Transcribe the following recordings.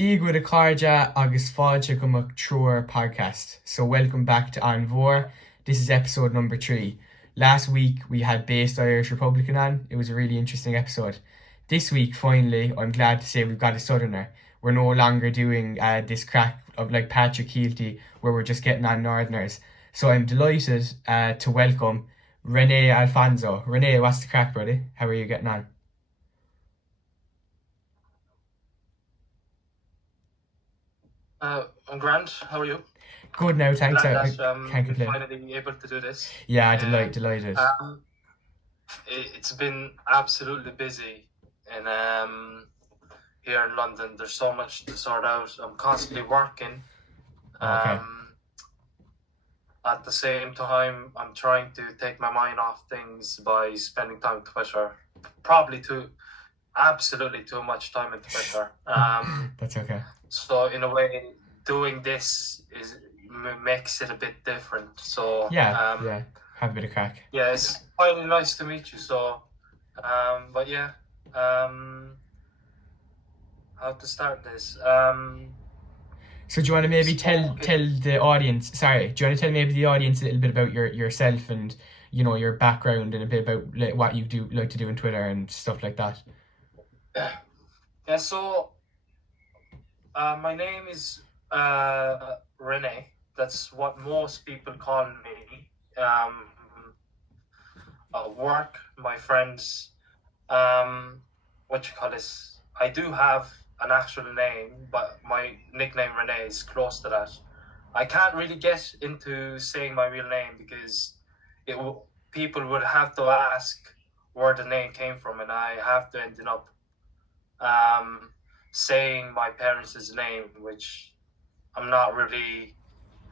Díobh a cairde agus fáilte go mbeadh trúr podcast. So welcome back to Mhór. This is episode number 3. Last week we had based Irish-Republican on. It was a really interesting episode. This week, finally, I'm glad to say we've got a Southerner. We're no longer doing this crack of like Patrick Keelty where we're just getting on Northerners. So I'm delighted to welcome René Alfonso. René, what's the crack, buddy? How are you getting on? I'm grand. How are you? Good now, thanks. Glad I that can't we're complain. finally able to do this. Yeah, delighted. It's been absolutely busy, and here in London, there's so much to sort out. I'm constantly working. Okay. At the same time, I'm trying to take my mind off things by spending time on Twitter. Probably absolutely too much time on Twitter. That's okay. So in a way, doing this makes it a bit different. So yeah, have a bit of crack. Yeah, it's finally nice to meet you. So, but yeah, how to start this? So do you want to maybe tell the audience? Sorry, do you want to tell maybe the audience a little bit about yourself and your background and a bit about like, what you do like to do on Twitter and stuff like that? Yeah. So, my name is René. That's what most people call me. Work, my friends, what you call this? I do have an actual name, but my nickname René is close to that. I can't really get into saying my real name because people would have to ask where the name came from, and I have to end up saying my parents' name, which I'm not really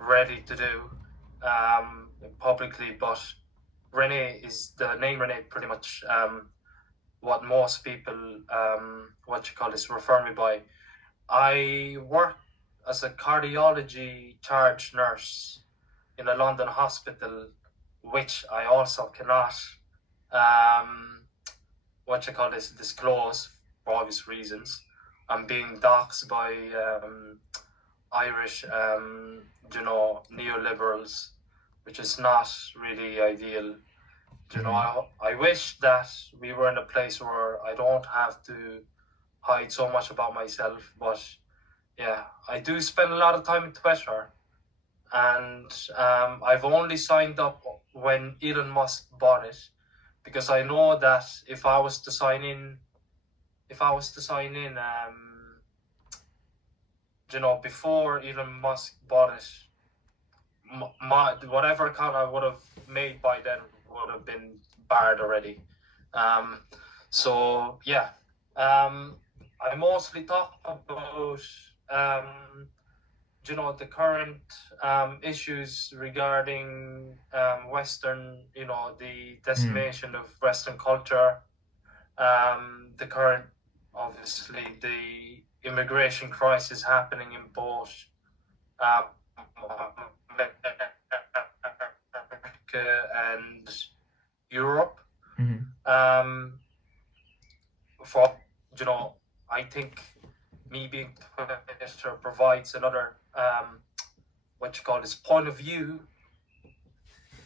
ready to do publicly, but René is the name. René pretty much what most people refer me by. I work as a cardiology charge nurse in a London hospital, which I also cannot disclose for obvious reasons. I'm being doxxed by Irish neoliberals, which is not really ideal. I wish that we were in a place where I don't have to hide so much about myself, but yeah, I do spend a lot of time on Twitter, and I've only signed up when Elon Musk bought it, because I know that if I was to sign in, before Elon Musk bought it, whatever account I would have made by then would have been barred already. So yeah, I mostly talk about the current issues regarding Western, the decimation of Western culture, the current, obviously, the immigration crisis happening in both America and Europe. I think me being Twitter provides another point of view,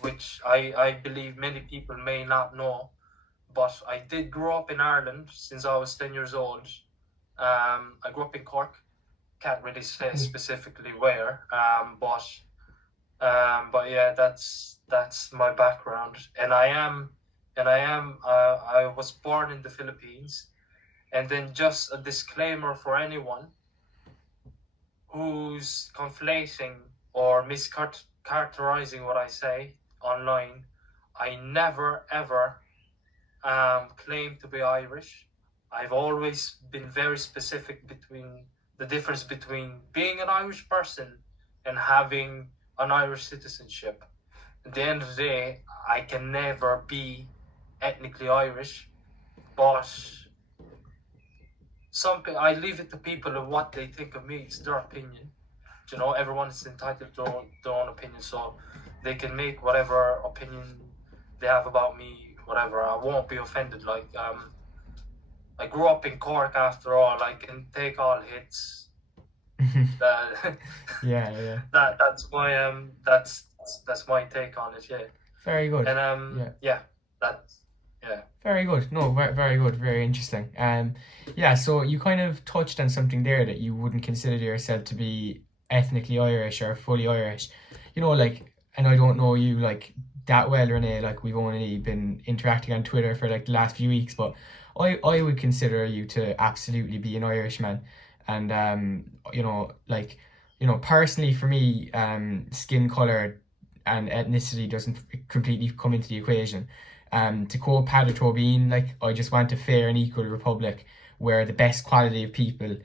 which I believe many people may not know. But I did grow up in Ireland since I was 10 years old. I grew up in Cork. Can't really say specifically where, but yeah, that's my background. And I was born in the Philippines. And then just a disclaimer for anyone who's conflating or mischaracterizing what I say online. I never ever claim to be Irish. I've always been very specific between the difference between being an Irish person and having an Irish citizenship. At the end of the day, I can never be ethnically Irish, but I leave it to people of what they think of me. It's their opinion. Everyone is entitled to their own opinion, so they can make whatever opinion they have about me, whatever. I won't be offended. I grew up in Cork after all. I can take all hits. That Yeah. that's my take on it. Yeah, Very good. and Yeah. yeah, that's yeah. Very good. No, very good. Very interesting. Yeah, so you kind of touched on something there that you wouldn't consider yourself to be ethnically Irish or fully Irish. You know, like, and I don't know you like that well, Renee. Like, we've only been interacting on Twitter for like the last few weeks, but I would consider you to absolutely be an Irishman. And you know, like, you know, personally for me, skin color and ethnicity doesn't completely come into the equation. To quote Paddy Tobin, like, I just want a fair and equal republic where the best quality of people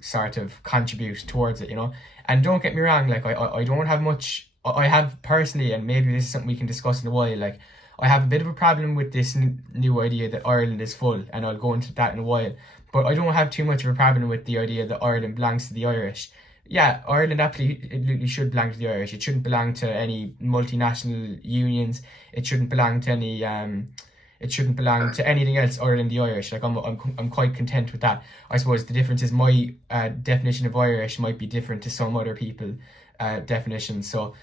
sort of contribute towards it, you know. And don't get me wrong, like, I don't have much. I have personally, and maybe this is something we can discuss in a while. Like, I have a bit of a problem with this new idea that Ireland is full, and I'll go into that in a while. But I don't have too much of a problem with the idea that Ireland belongs to the Irish. Yeah, Ireland absolutely should belong to the Irish. It shouldn't belong to any multinational unions. It shouldn't belong to any it shouldn't belong to anything else other than the Irish. Like, I'm quite content with that. I suppose the difference is my definition of Irish might be different to some other people definitions. So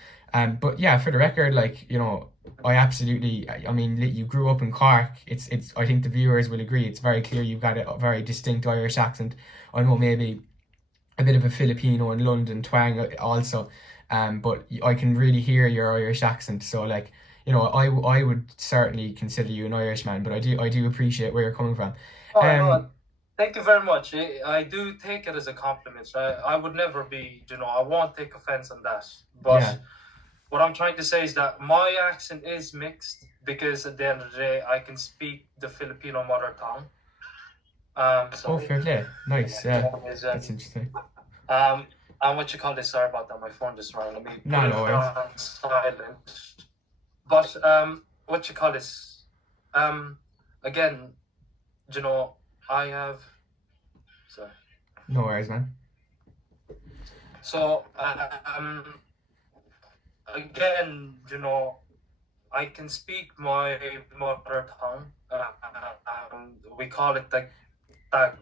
but yeah, for the record, like, you know, I absolutely, I mean, you grew up in Cork. It's I think the viewers will agree. It's very clear you've got a very distinct Irish accent. I know maybe a bit of a Filipino and London twang also, but I can really hear your Irish accent. So, like, you know, I would certainly consider you an Irishman, but I do appreciate where you're coming from. Oh no, Um, thank you very much. I do take it as a compliment. I would never be, I won't take offense on that. But yeah. what I'm trying to say is that my accent is mixed because at the end of the day, I can speak the Filipino mother tongue. Oh, So fair play. Nice. Yeah, is, that's interesting. and what you call this? Sorry about that. My phone just rang. Let me put No, it no worries. on silent. But what you call this? Again, you know, I have. Sorry. No worries, man. So again, I can speak my mother tongue. We call it the tag,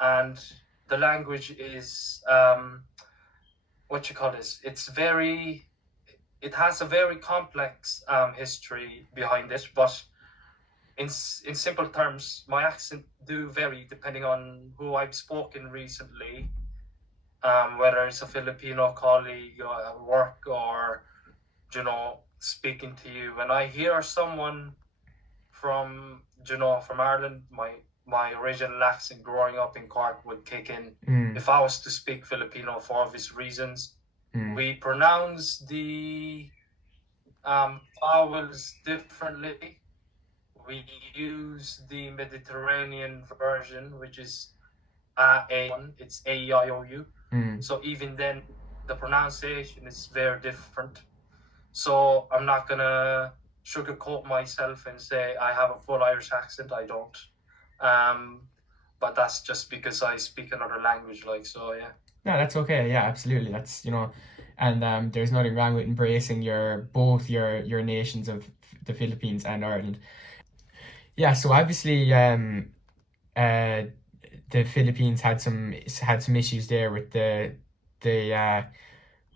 and the language is what you call this. It has a very complex history behind it, but in simple terms, my accent do vary depending on who I've spoken recently, whether it's a Filipino colleague or at work or speaking to you. When I hear someone from from Ireland, my original accent growing up in Cork would kick in. If I was to speak Filipino for obvious reasons, we pronounce the vowels differently. We use the Mediterranean version, which is it's A-I-O-U. So even then, the pronunciation is very different. So I'm not gonna sugarcoat myself and say I have a full Irish accent. I don't. But that's just because I speak another language, so. Yeah. No, that's okay. Yeah, absolutely. That's, you know, and there's nothing wrong with embracing both your nations of the Philippines and Ireland. Yeah, so obviously, uh, the Philippines had some issues there with the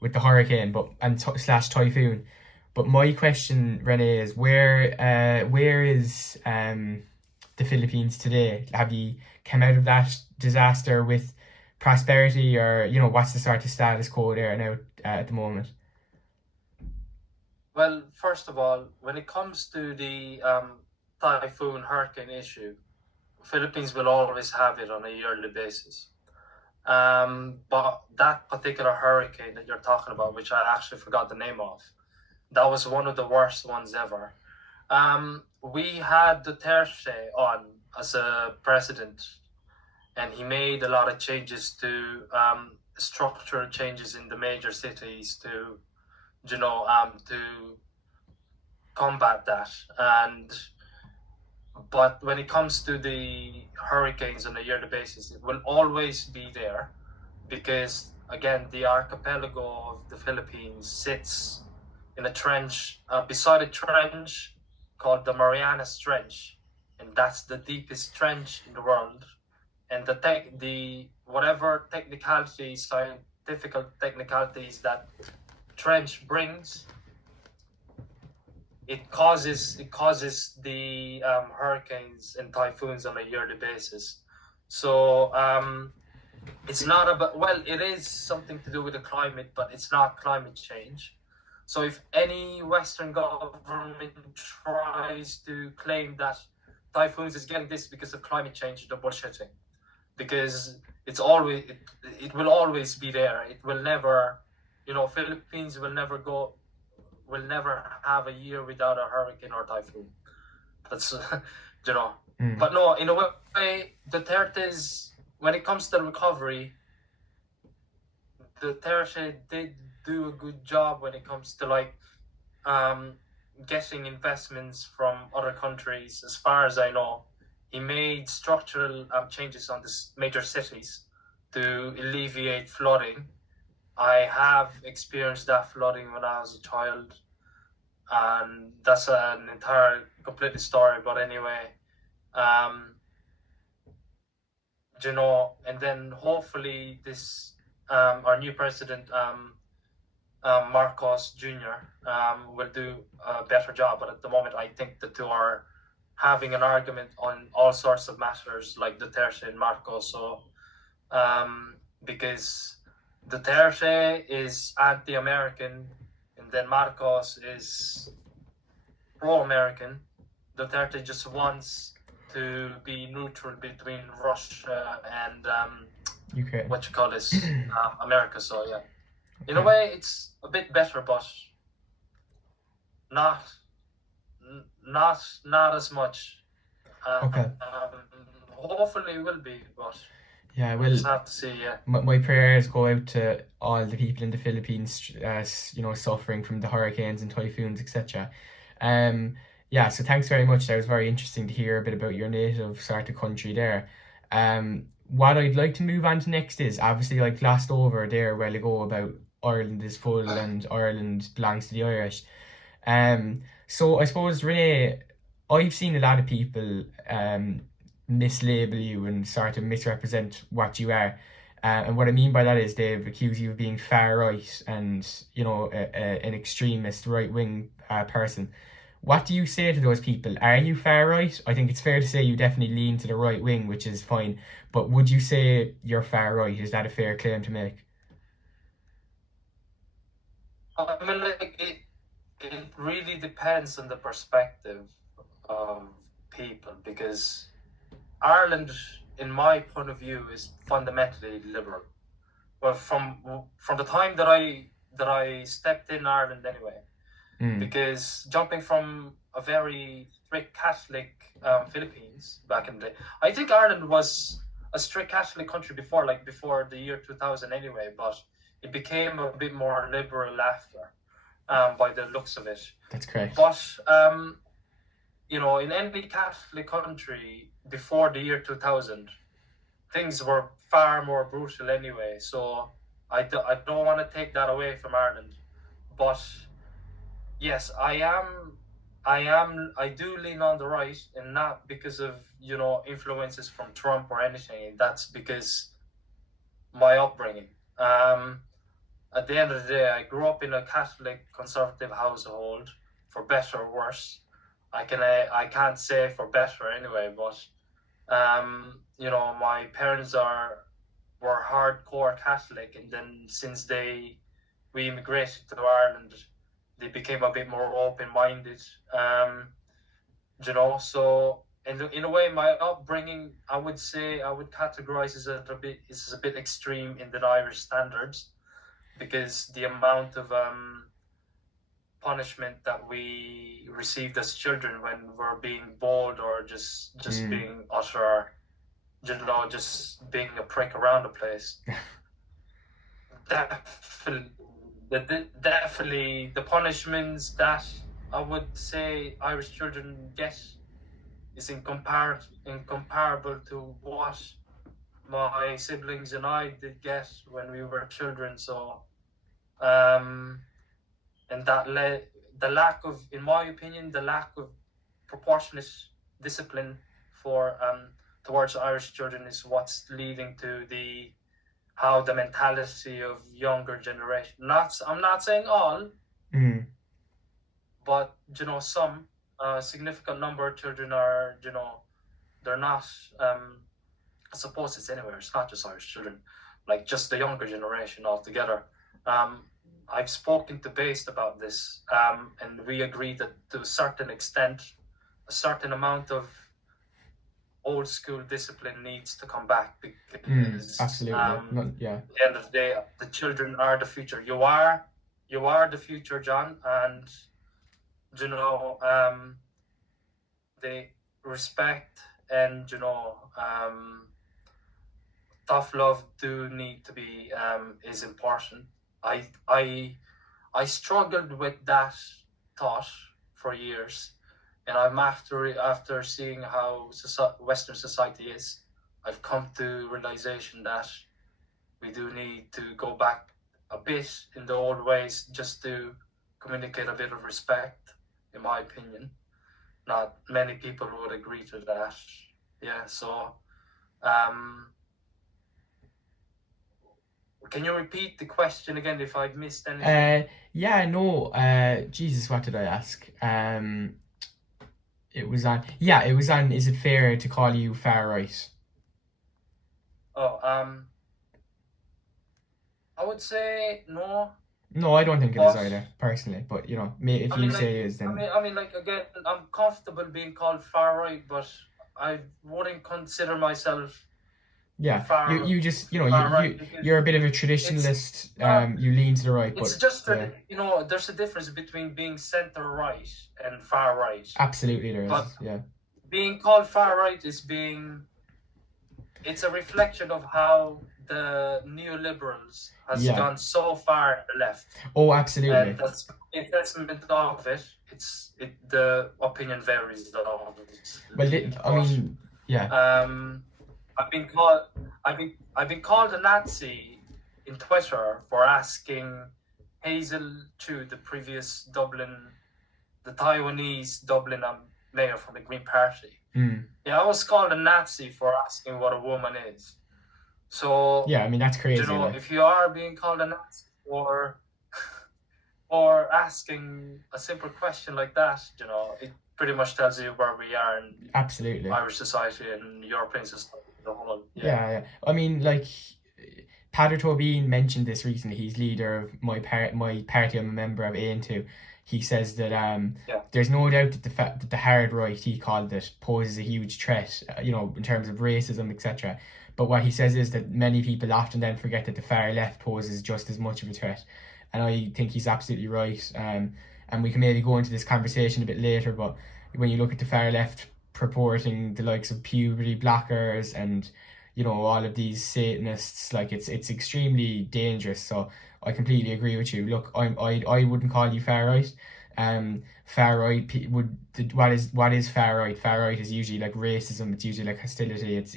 with the hurricane, but and slash typhoon. But my question, Renee, is where is the Philippines today? Have you come out of that disaster with prosperity, or, you know, what's the sort of status quo there now at the moment? Well, first of all, when it comes to the typhoon hurricane issue, Philippines will always have it on a yearly basis. But that particular hurricane that you're talking about, which I actually forgot the name of, that was one of the worst ones ever. We had Duterte on as a president, and he made a lot of changes to structural changes in the major cities to combat that. But when it comes to the hurricanes on a yearly basis, it will always be there because, again, the archipelago of the Philippines sits in a trench, beside a trench called the Marianas Trench, and that's the deepest trench in the world. And whatever technicalities, scientific technicalities that trench brings, it causes the hurricanes and typhoons on a yearly basis. So it's not about, well, it is something to do with the climate, but it's not climate change. So if any Western government tries to claim that typhoons is getting this because of climate change, they're bullshitting. Because it will always be there. It will never, Philippines will never have a year without a hurricane or typhoon. That's, But no, in a way, Duterte's, when it comes to recovery, Duterte did do a good job when it comes to getting investments from other countries. As far as I know, he made structural changes on the major cities to alleviate flooding. I have experienced that flooding when I was a child, and that's an entire completely story. But anyway, and then hopefully this our new president, Marcos Jr., will do a better job. But at the moment, I think the two are having an argument on all sorts of matters, like Duterte and Marcos. So, because Duterte is anti-American, and then Marcos is pro-American. Duterte just wants to be neutral between Russia and Ukraine. America. So yeah, in a way, it's a bit better, but not as much. Hopefully, it will be, but yeah, we'll just have to see. Yeah. My prayers go out to all the people in the Philippines, suffering from the hurricanes and typhoons, etc. Yeah, so thanks very much. That was very interesting to hear a bit about your native sort of country there. What I'd like to move on to next is, obviously I glossed over there a while ago about Ireland is full and Ireland belongs to the Irish. So I suppose, René, I've seen a lot of people mislabel you and sort of misrepresent what you are. And what I mean by that is they've accused you of being far right and, an extremist right-wing person. What do you say to those people? Are you far right? I think it's fair to say you definitely lean to the right wing, which is fine. But would you say you're far right? Is that a fair claim to make? I mean, it really depends on the perspective of people, because Ireland, in my point of view, is fundamentally liberal. Well, from the time that I stepped in Ireland anyway. Because jumping from a very strict Catholic Philippines back in the day, I think Ireland was a strict Catholic country before the year 2000 anyway, but it became a bit more liberal after, by the looks of it. That's correct. But in any Catholic country before the year 2000, things were far more brutal anyway. So I don't want to take that away from Ireland, but yes, I do lean on the right, and not because of, influences from Trump or anything. That's because my upbringing. At the end of the day, I grew up in a Catholic conservative household, for better or worse. I can't say for better anyway, but my parents were hardcore Catholic, and then since we immigrated to Ireland, they became a bit more open-minded, so in a way, my upbringing, I would categorize as a bit extreme in the Irish standards, because the amount of punishment that we received as children when we're being bold or just being utter, just being a prick around the place. Definitely the punishments that I would say Irish children get is incomparable to what my siblings and I did get when we were children. So, and in my opinion, the lack of proportionate discipline towards Irish children is what's leading to the how the mentality of younger generation, I'm not saying all, but some significant number of children are, they're not, I suppose it's anywhere, it's not just Irish children, like just the younger generation altogether. I've spoken to Based about this, and we agree that to a certain extent, a certain amount of old school discipline needs to come back, because absolutely. at the end of the day, the children are the future. You are the future, John, and the respect and tough love do need to be is important. I struggled with that thought for years, and I'm after seeing how Western society is, I've come to realization that we do need to go back a bit in the old ways just to communicate a bit of respect, in my opinion. Not many people would agree to that. Yeah, so can you repeat the question again if I've missed anything? Jesus, what did I ask? It was on, is it fair to call you far right? I would say no. No, I don't think it is either, personally. But if you say it is, then I mean, like, again, I'm comfortable being called far right, but I wouldn't consider myself. Yeah, far, you just right, you're a bit of a traditionalist. You lean to the right, it's but just there's a difference between being center right and far right. Absolutely, there is. But yeah, being called far right is it's a reflection of how the neoliberals has gone so far to the left. Oh, absolutely. And that's the investment of it. The opinion varies. Well, I mean, yeah. I've been called a Nazi in Twitter for asking Hazel Chu, the previous the Taiwanese Dublin mayor from the Green Party. Yeah, I was called a Nazi for asking what a woman is. So yeah, I mean, that's crazy. If you are being called a Nazi or asking a simple question like that, it pretty much tells you where we are in Irish society and European society as a whole. Yeah. I mean, like, Padder Tobin mentioned this recently. He's leader of my party. I'm a member of A&2. He says that there's no doubt that the fact that the hard right, he called it, poses a huge threat, in terms of racism, etc. But what he says is that many people often then forget that the far left poses just as much of a threat. And I think he's absolutely right. And we can maybe go into this conversation a bit later, but when you look at the far left purporting the likes of puberty blockers and all of these Satanists, like, it's extremely dangerous. So I completely agree with you. Look, I wouldn't call you far right. Far right what is far right? Far right is usually like racism. It's usually like hostility. It's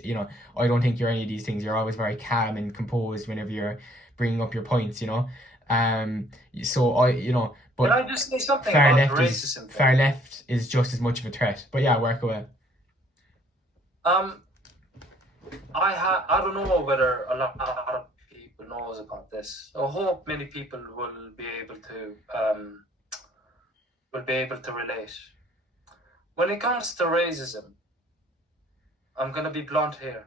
I don't think you're any of these things. You're always very calm and composed whenever you're bringing up your points. So but can I just say something about racism? Far left is just as much of a threat. But yeah, work away. I don't know whether a lot of people knows about this. I hope many people will be able to relate. When it comes to racism, I'm gonna be blunt here.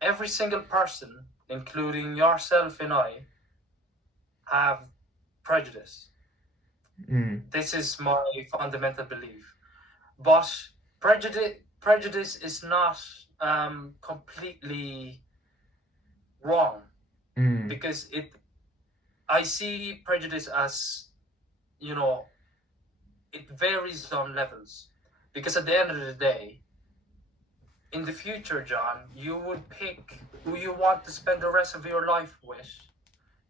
Every single person, including yourself and I, have prejudice. This is my fundamental belief. But prejudice is not completely wrong, because I see prejudice as, it varies on levels, because at the end of the day, in the future, John, you would pick who you want to spend the rest of your life with,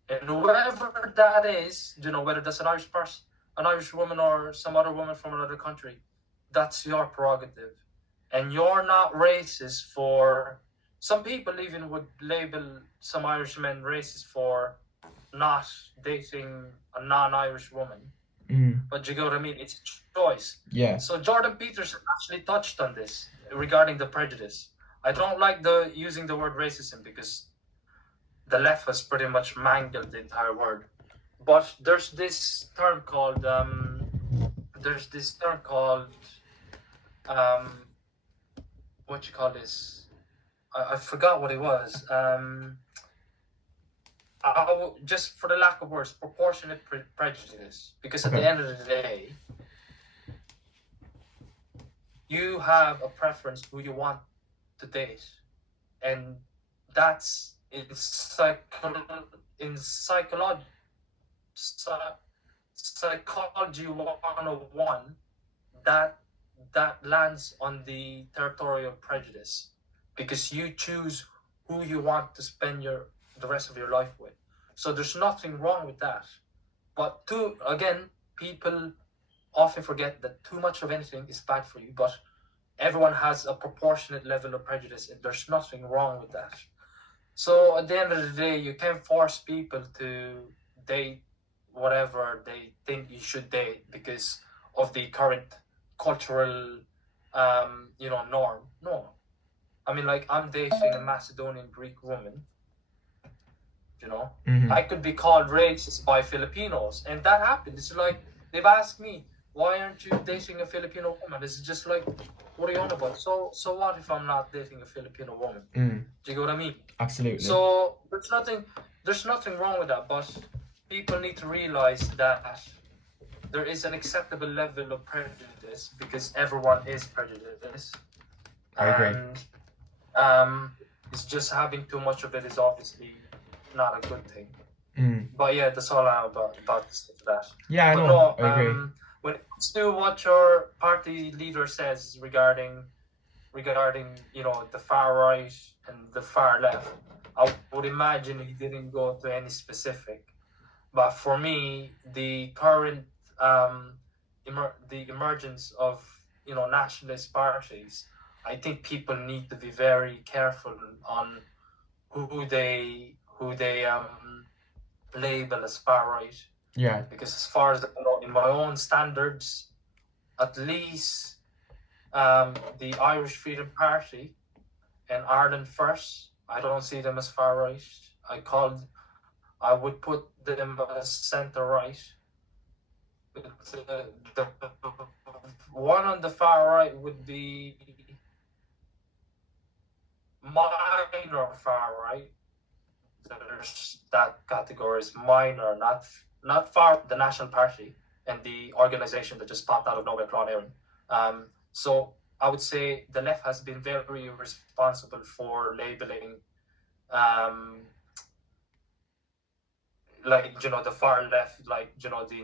and whoever that is, whether that's an Irish person, an Irish woman, or some other woman from another country, that's your prerogative. And you're not racist for... Some people even would label some Irish men racist for not dating a non-Irish woman. But you get what I mean? It's a choice. Yeah. So Jordan Peterson actually touched on this regarding the prejudice. I don't like using the word racism, because the left has pretty much mangled the entire word. But there's this term called what you call this? I forgot what it was. Just for the lack of words, proportionate prejudice. Because at the end of the day, you have a preference who you want to date, and that's in psychology 101. That lands on the territorial prejudice, because you choose who you want to spend the rest of your life with. So there's nothing wrong with that. But people often forget that too much of anything is bad for you, but everyone has a proportionate level of prejudice, and there's nothing wrong with that. So at the end of the day, you can't force people to date whatever they think you should date because of the current cultural norm. No. I mean, like, I'm dating a Macedonian Greek woman, I could be called racist by Filipinos, and that happened. It's like, they've asked me, why aren't you dating a Filipino woman? It's just like, what are you on about? So what if I'm not dating a Filipino woman? Do you get what I mean? Absolutely. So there's nothing wrong with that, but people need to realize that there is an acceptable level of prejudice, because everyone is prejudiced. I agree. And it's just having too much of it is obviously not a good thing. But yeah, that's all I have about to say to that. Yeah, I know. I agree. When it comes to what your party leader says regarding the far right and the far left, I would imagine he didn't go to any specific. But for me, the current the emergence of nationalist parties, I think people need to be very careful on who they label as far right. Yeah. Because as far as in my own standards, at least the Irish Freedom Party and Ireland First, I don't see them as far right. I would put them as centre right. The one on the far right would be minor far right. There's that category is minor, not far. The National Party and the organization that just popped out of nowhere, Clon Éireann. So I would say the left has been very responsible for labeling the far left, the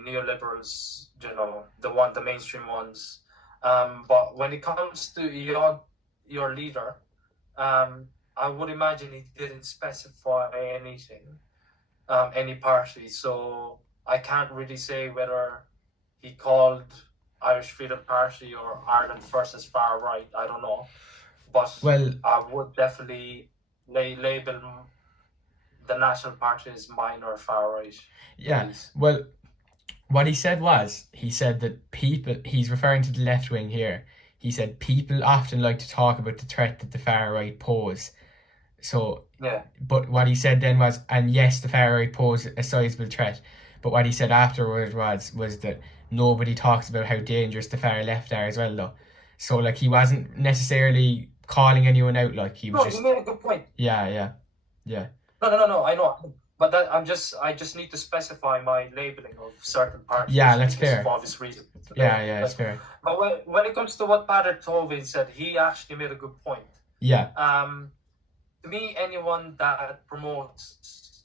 neoliberals, the mainstream ones. But when it comes to your leader, I would imagine he didn't specify anything, any party. So I can't really say whether he called Irish Freedom Party or Ireland First as far right. I don't know. But I would definitely label the National Party as minor far right. Yeah. Please. Well, what he said that he's referring to the left wing here. He said people often like to talk about the threat that the far right pose. So, yeah. But what he said then was, and yes, the far right pose a sizable threat. But what he said afterwards was that nobody talks about how dangerous the far left are as well, though. So, like, he wasn't necessarily calling anyone out. Like, he was he made a good point. Yeah. No. I know, but I just need to specify my labeling of certain parties. Yeah, that's fair. For obvious reasons. Yeah, that's fair. But when it comes to what Padre Tovin said, he actually made a good point. Yeah. To me, anyone that promotes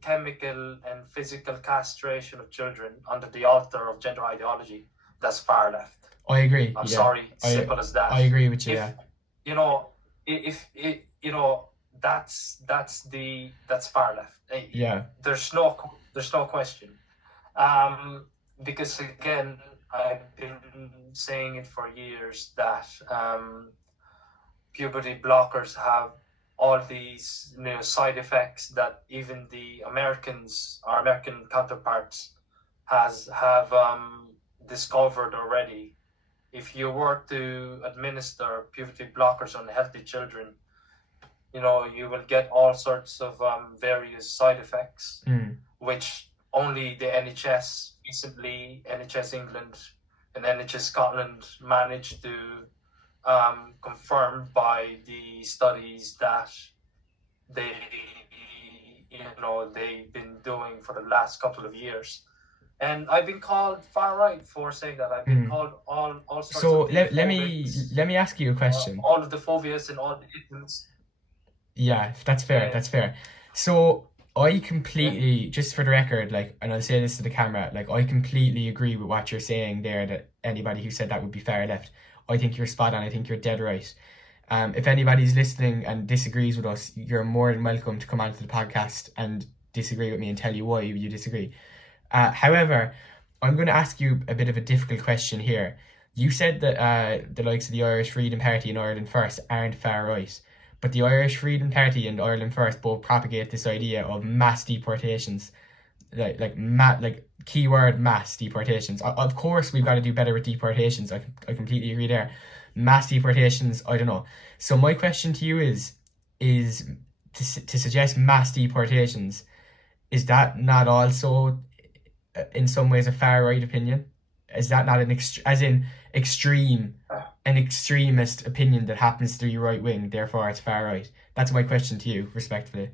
chemical and physical castration of children under the altar of gender ideology, that's far left. I agree. I'm sorry, simple as that. I agree with you. That's far left. Yeah. There's no question. Because again, I've been saying it for years that puberty blockers have all these side effects that even our American counterparts have discovered already. If you were to administer puberty blockers on healthy children, you will get all sorts of various side effects, Mm. which only the NHS recently, NHS England and NHS Scotland managed to confirm by the studies that they, they've been doing for the last couple of years. And I've been called far right for saying that. I've been called all sorts So of the let me phobics, ask you a question. all of the phobias and all the isms. Yeah, that's fair. Yeah, That's fair. So I yeah, completely, just for the record, like, and I'll say this to the camera, like, I completely agree with what you're saying there. That anybody who said that would be far left, I think you're spot on. I think you're dead right. If anybody's listening and disagrees with us, you're more than welcome to come onto the podcast and disagree with me and tell you why you disagree. However, I'm going to ask you a bit of a difficult question here. You said that the likes of the Irish Freedom Party and Ireland First aren't far right, but the Irish Freedom Party and Ireland First both propagate this idea of mass deportations, like keyword mass deportations. Of course, we've got to do better with deportations. I completely agree there. Mass deportations, I don't know. So my question to you is to suggest mass deportations, is that not also in some ways a far right opinion? Is that not as in extreme, an extremist opinion that happens to be right wing, therefore it's far right? That's my question to you, respectfully.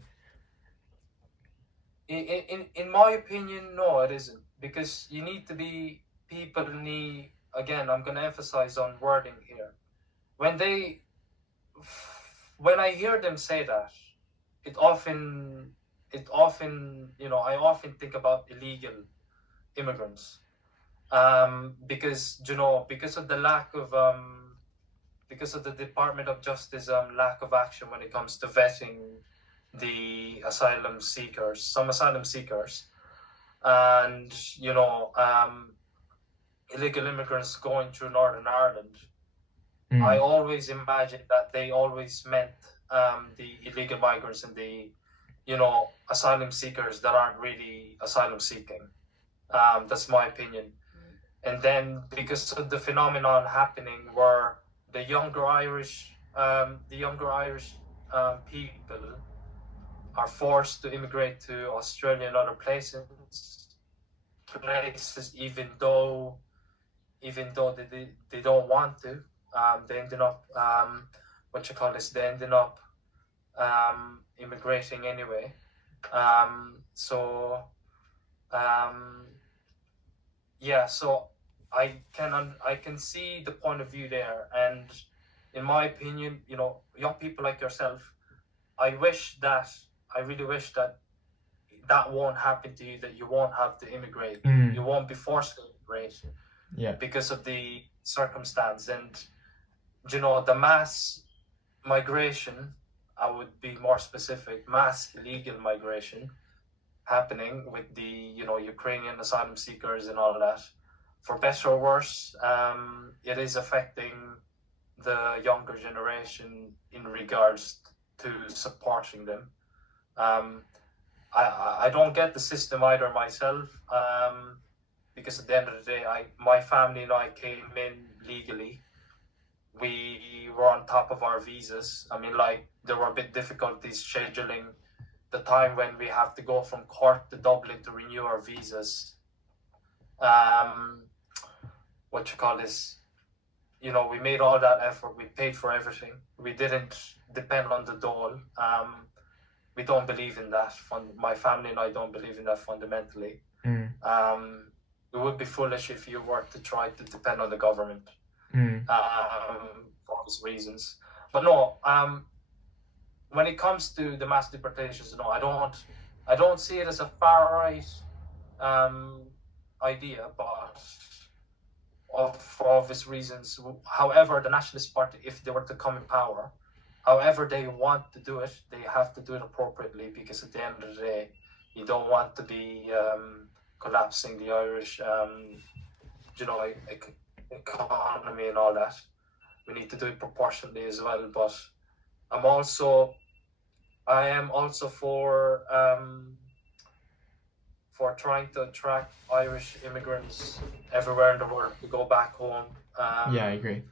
in my opinion, no, it isn't, because you need to be people need. Again, I'm going to emphasize on wording here. When I hear them say that, it often, I often think about illegal immigrants, because because of the lack of because of the Department of Justice lack of action when it comes to vetting the some asylum seekers, and illegal immigrants going through Northern Ireland. I always imagined that they always meant the illegal migrants and the asylum seekers that aren't really asylum seeking. That's my opinion. And then because of the phenomenon happening where the younger Irish people are forced to immigrate to Australia and other places, even though they don't want to, they ended up they ended up immigrating anyway. So so I can see the point of view there, and in my opinion, young people like yourself, I really wish that won't happen to you, that you won't have to immigrate. You won't be forced to immigrate because of the circumstance. And the mass migration, I would be more specific, mass illegal migration happening with the Ukrainian asylum seekers and all of that, for better or worse, it is affecting the younger generation in regards to supporting them. I don't get the system either myself, because at the end of the day, my family and I came in legally. We were on top of our visas. I mean, like, there were a bit difficulties scheduling the time when we have to go from Cork to Dublin to renew our visas. We made all that effort. We paid for everything. We didn't depend on the dole. We don't believe in that. My family and I don't believe in that fundamentally. It would be foolish if you were to try to depend on the government for obvious reasons. But no, when it comes to the mass deportations, no, I don't see it as a far right idea, but for obvious reasons. However, the Nationalist Party, if they were to come in power, however they want to do it, they have to do it appropriately, because at the end of the day, you don't want to be collapsing the Irish economy and all that. We need to do it proportionately as well. But I am also for trying to attract Irish immigrants everywhere in the world to go back home. Yeah, I agree.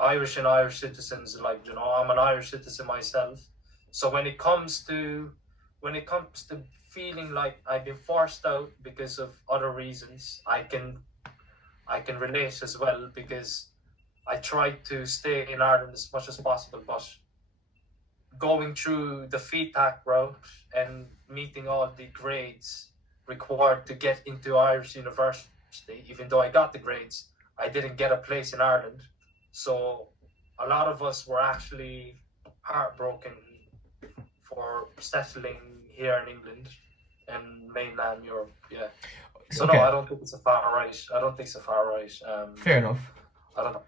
Irish and Irish citizens. Like, you know, I'm an Irish citizen myself. So when it comes to feeling like I've been forced out because of other reasons, I can relate as well, because I tried to stay in Ireland as much as possible, but going through the FETAC route and meeting all the grades required to get into Irish university, even though I got the grades, I didn't get a place in Ireland. So a lot of us were actually heartbroken for settling here in England and mainland Europe. Yeah. So no, Okay, I don't think it's a far right. I don't think it's a far right. fair enough. I don't know.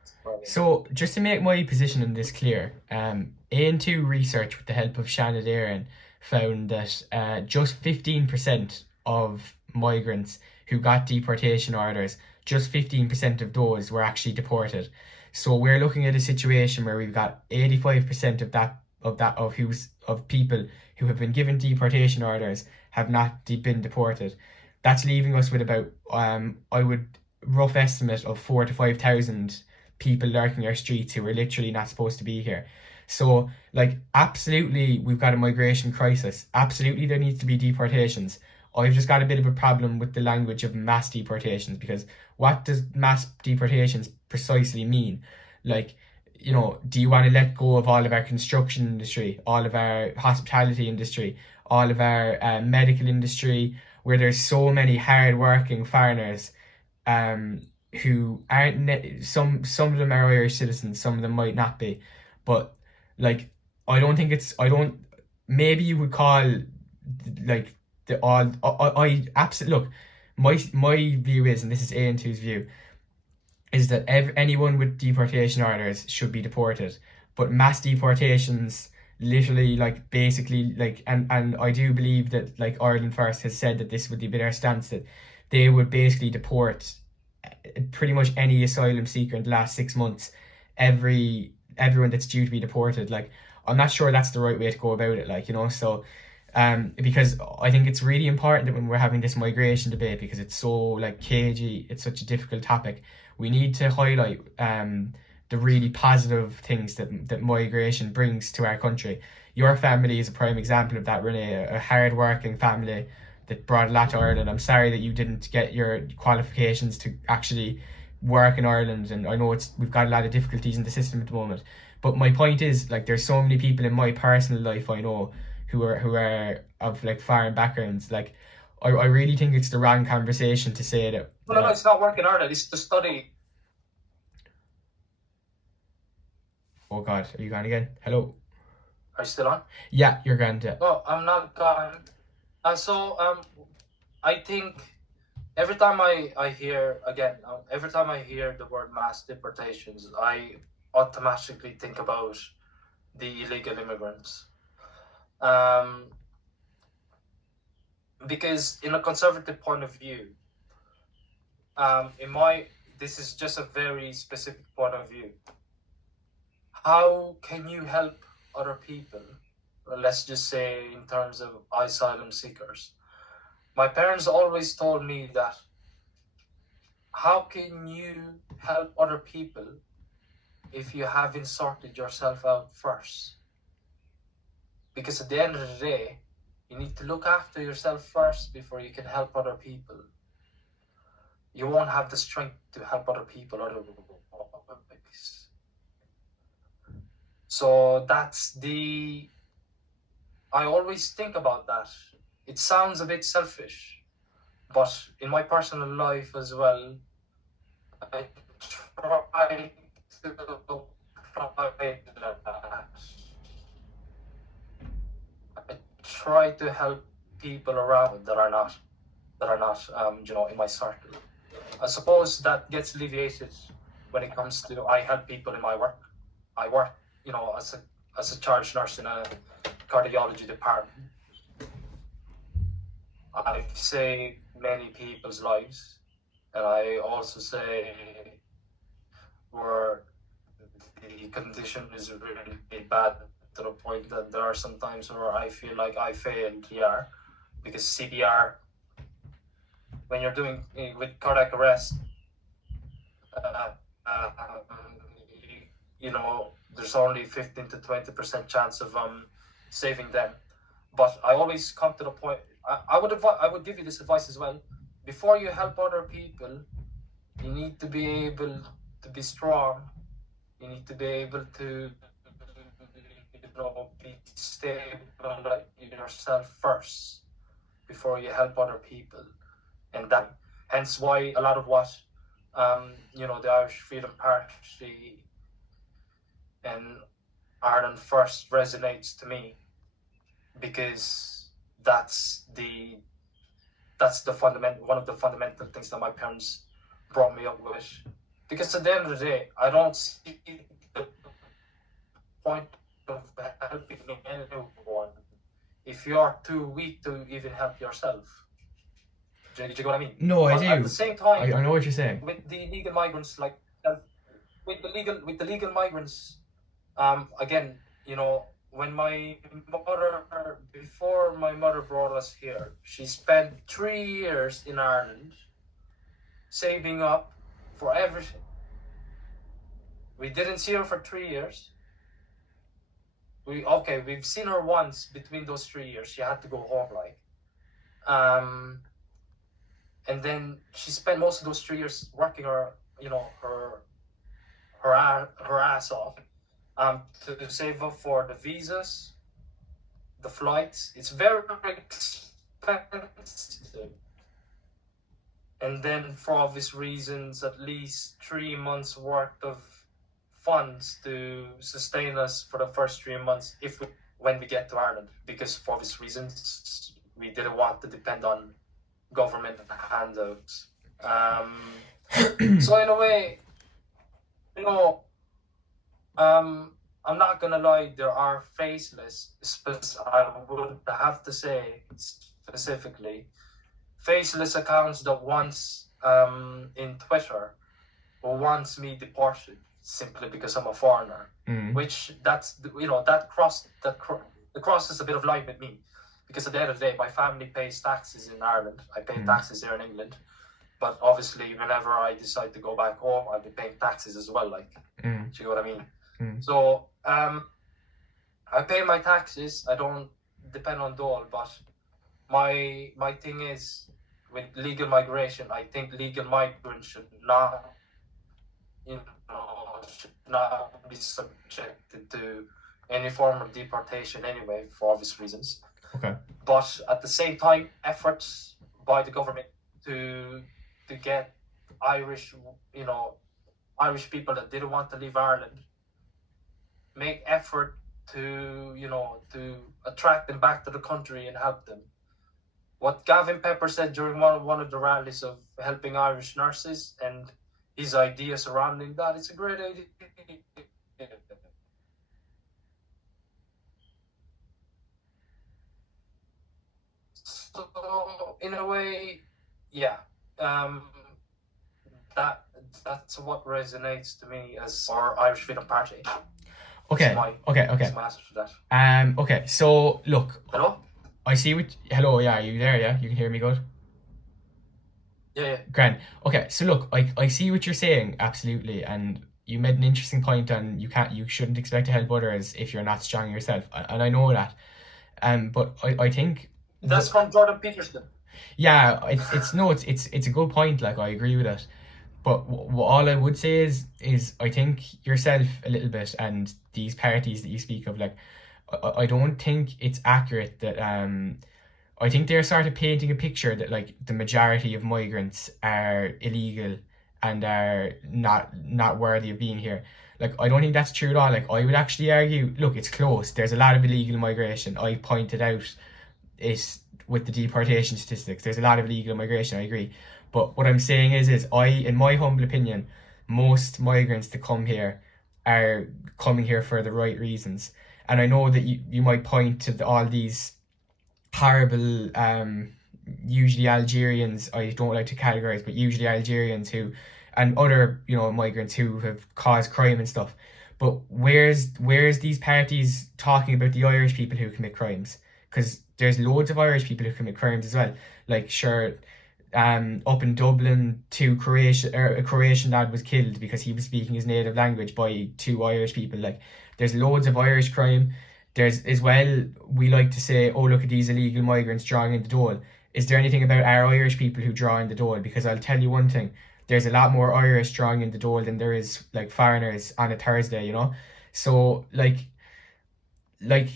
So, just to make my position on this clear, A&2 research with the help of Shannon Aaron found that just 15% of migrants who got deportation orders, just 15% of those were actually deported. So we're looking at a situation where we've got 85% of people who have been given deportation orders have not been deported. That's leaving us with about I would rough estimate of 4 to 5 thousand people lurking our streets who are literally not supposed to be here. So, like, absolutely, we've got a migration crisis. Absolutely, there needs to be deportations. I've just got a bit of a problem with the language of mass deportations, because what does mass deportations precisely mean? Like, you know, do you want to let go of all of our construction industry, all of our hospitality industry, all of our medical industry, where there's so many hard-working foreigners um, who aren't some of them are Irish citizens, some of them might not be, but like I don't maybe you would call like the all I absolutely look, my view is, and this is A&2's view, is that anyone with deportation orders should be deported, but mass deportations literally, like, basically, like, and I do believe that, like, Ireland First has said that this would be their stance, that they would basically deport pretty much any asylum seeker in the last 6 months, everyone that's due to be deported. Like, I'm not sure that's the right way to go about it, like, you know. So because I think it's really important that when we're having this migration debate, because it's so, like, cagey, it's such a difficult topic, we need to highlight the really positive things that migration brings to our country. Your family is a prime example of that, Renee, a hard-working family that brought a lot to Ireland. I'm sorry that you didn't get your qualifications to actually work in Ireland, and I know we've got a lot of difficulties in the system at the moment. But my point is, like, there's so many people in my personal life I know who are of, like, foreign backgrounds. Like, I really think it's the wrong conversation to say that. No, it's not work in Ireland. It's to study. Oh God, are you gone again? Hello. Are you still on? Yeah, you're gone. Yeah. No, I'm not gone. I think every time I hear the word mass deportations, I automatically think about the illegal immigrants. Because in a conservative point of view, this is just a very specific point of view. How can you help other people? Let's just say in terms of asylum seekers. My parents always told me that how can you help other people if you haven't sorted yourself out first? Because at the end of the day, you need to look after yourself first before you can help other people. You won't have the strength to help other people otherwise. So I always think about that. It sounds a bit selfish, but in my personal life as well, I try to provide that. I try to help people around that are not in my circle. I suppose that gets alleviated when it comes to I help people in my work. I work, as a charge nurse in a cardiology department. I've saved many people's lives, and I also say where the condition is really bad to the point that there are some times where I feel like I failed CPR, because CPR, when you're doing with cardiac arrest, there's only 15 to 20% chance of saving them. But I always come to the point. I would give you this advice as well. Before you help other people, you need to be able to be strong. You need to be able to be stable yourself first before you help other people, and that hence why a lot of what the Irish Freedom Party and Ireland First resonates to me, because that's one of the fundamental things that my parents brought me up with. Because at the end of the day, I don't see the point of helping anyone if you are too weak to even help yourself. Do you get what I mean? No, I do. At the same time, I know what you're saying. With the illegal migrants, with the legal migrants, again, when before my mother brought us here, she spent 3 years in Ireland saving up for everything. We didn't see her for 3 years. We've seen her once between those 3 years. She had to go home, and then she spent most of those 3 years working her ass off, to save up for the visas, the flights. It's very expensive. And then, for obvious reasons, at least 3 months worth of funds to sustain us for the first 3 months when we get to Ireland, because for obvious reasons we didn't want to depend on government handouts. So in a way, I'm not gonna lie, there are faceless, I would have to say specifically, faceless accounts that once in Twitter wants me deported simply because I'm a foreigner. Which the cross is a bit of line with me, because at the end of the day, my family pays taxes in Ireland. I pay taxes here in England, but obviously whenever I decide to go back home, I'll be paying taxes as well. Do you know what I mean? So I pay my taxes. I don't depend on dole, but my thing is, with legal migration, I think legal migrants should not be subjected to any form of deportation anyway, for obvious reasons. Okay. But at the same time, efforts by the government to get Irish people that didn't want to leave Ireland, make effort to attract them back to the country and help them. What Gavin Pepper said during one of the rallies of helping Irish nurses, and his idea surrounding that, it's a great idea. So in a way, yeah, that's what resonates to me as our Irish Freedom Party. Okay. That's my answer to that. Okay. So look. Hello. I see what. Hello. Yeah. Are you there? Yeah. You can hear me good. Yeah. Grand. Okay. So look, I see what you're saying, absolutely, and you made an interesting point on you shouldn't expect to help others if you're not strong yourself, and I know that. But I think that's from Jordan Peterson. Yeah. It's a good point. Like, I agree with it. But all I would say is I think yourself a little bit, and these parties that you speak of, like, I don't think it's accurate that I think they're sort of painting a picture that, like, the majority of migrants are illegal and are not worthy of being here. Like, I don't think that's true at all. Like, I would actually argue, look, it's close. There's a lot of illegal migration. I pointed out it with the deportation statistics. There's a lot of illegal migration, I agree. But what I'm saying is in my humble opinion, most migrants that come here are coming here for the right reasons. And I know that you might point to all these horrible, usually Algerians, I don't like to categorize, but usually Algerians and other, migrants who have caused crime and stuff. But where's these parties talking about the Irish people who commit crimes? Because there's loads of Irish people who commit crimes as well. Like, sure, up in Dublin, a Croatian lad was killed because he was speaking his native language by two Irish people. Like, there's loads of Irish crime. There's as well, we like to say, oh, look at these illegal migrants drawing in the dole. Is there anything about our Irish people who draw in the dole? Because I'll tell you one thing, there's a lot more Irish drawing in the dole than there is like foreigners on a Thursday, you know? So like, that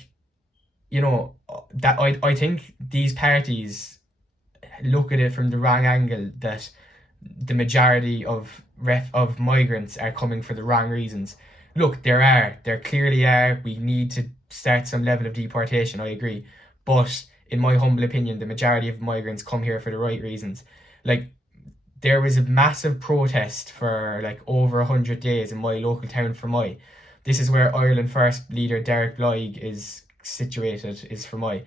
I think these parties look at it from the wrong angle, that the majority of migrants are coming for the wrong reasons. Look, there clearly are. We need to start some level of deportation. I agree, but in my humble opinion, the majority of migrants come here for the right reasons. Like, there was a massive protest for like over 100 days in my local town, Fermoy. This is where Ireland First leader Derek Blyg is situated, is Fermoy.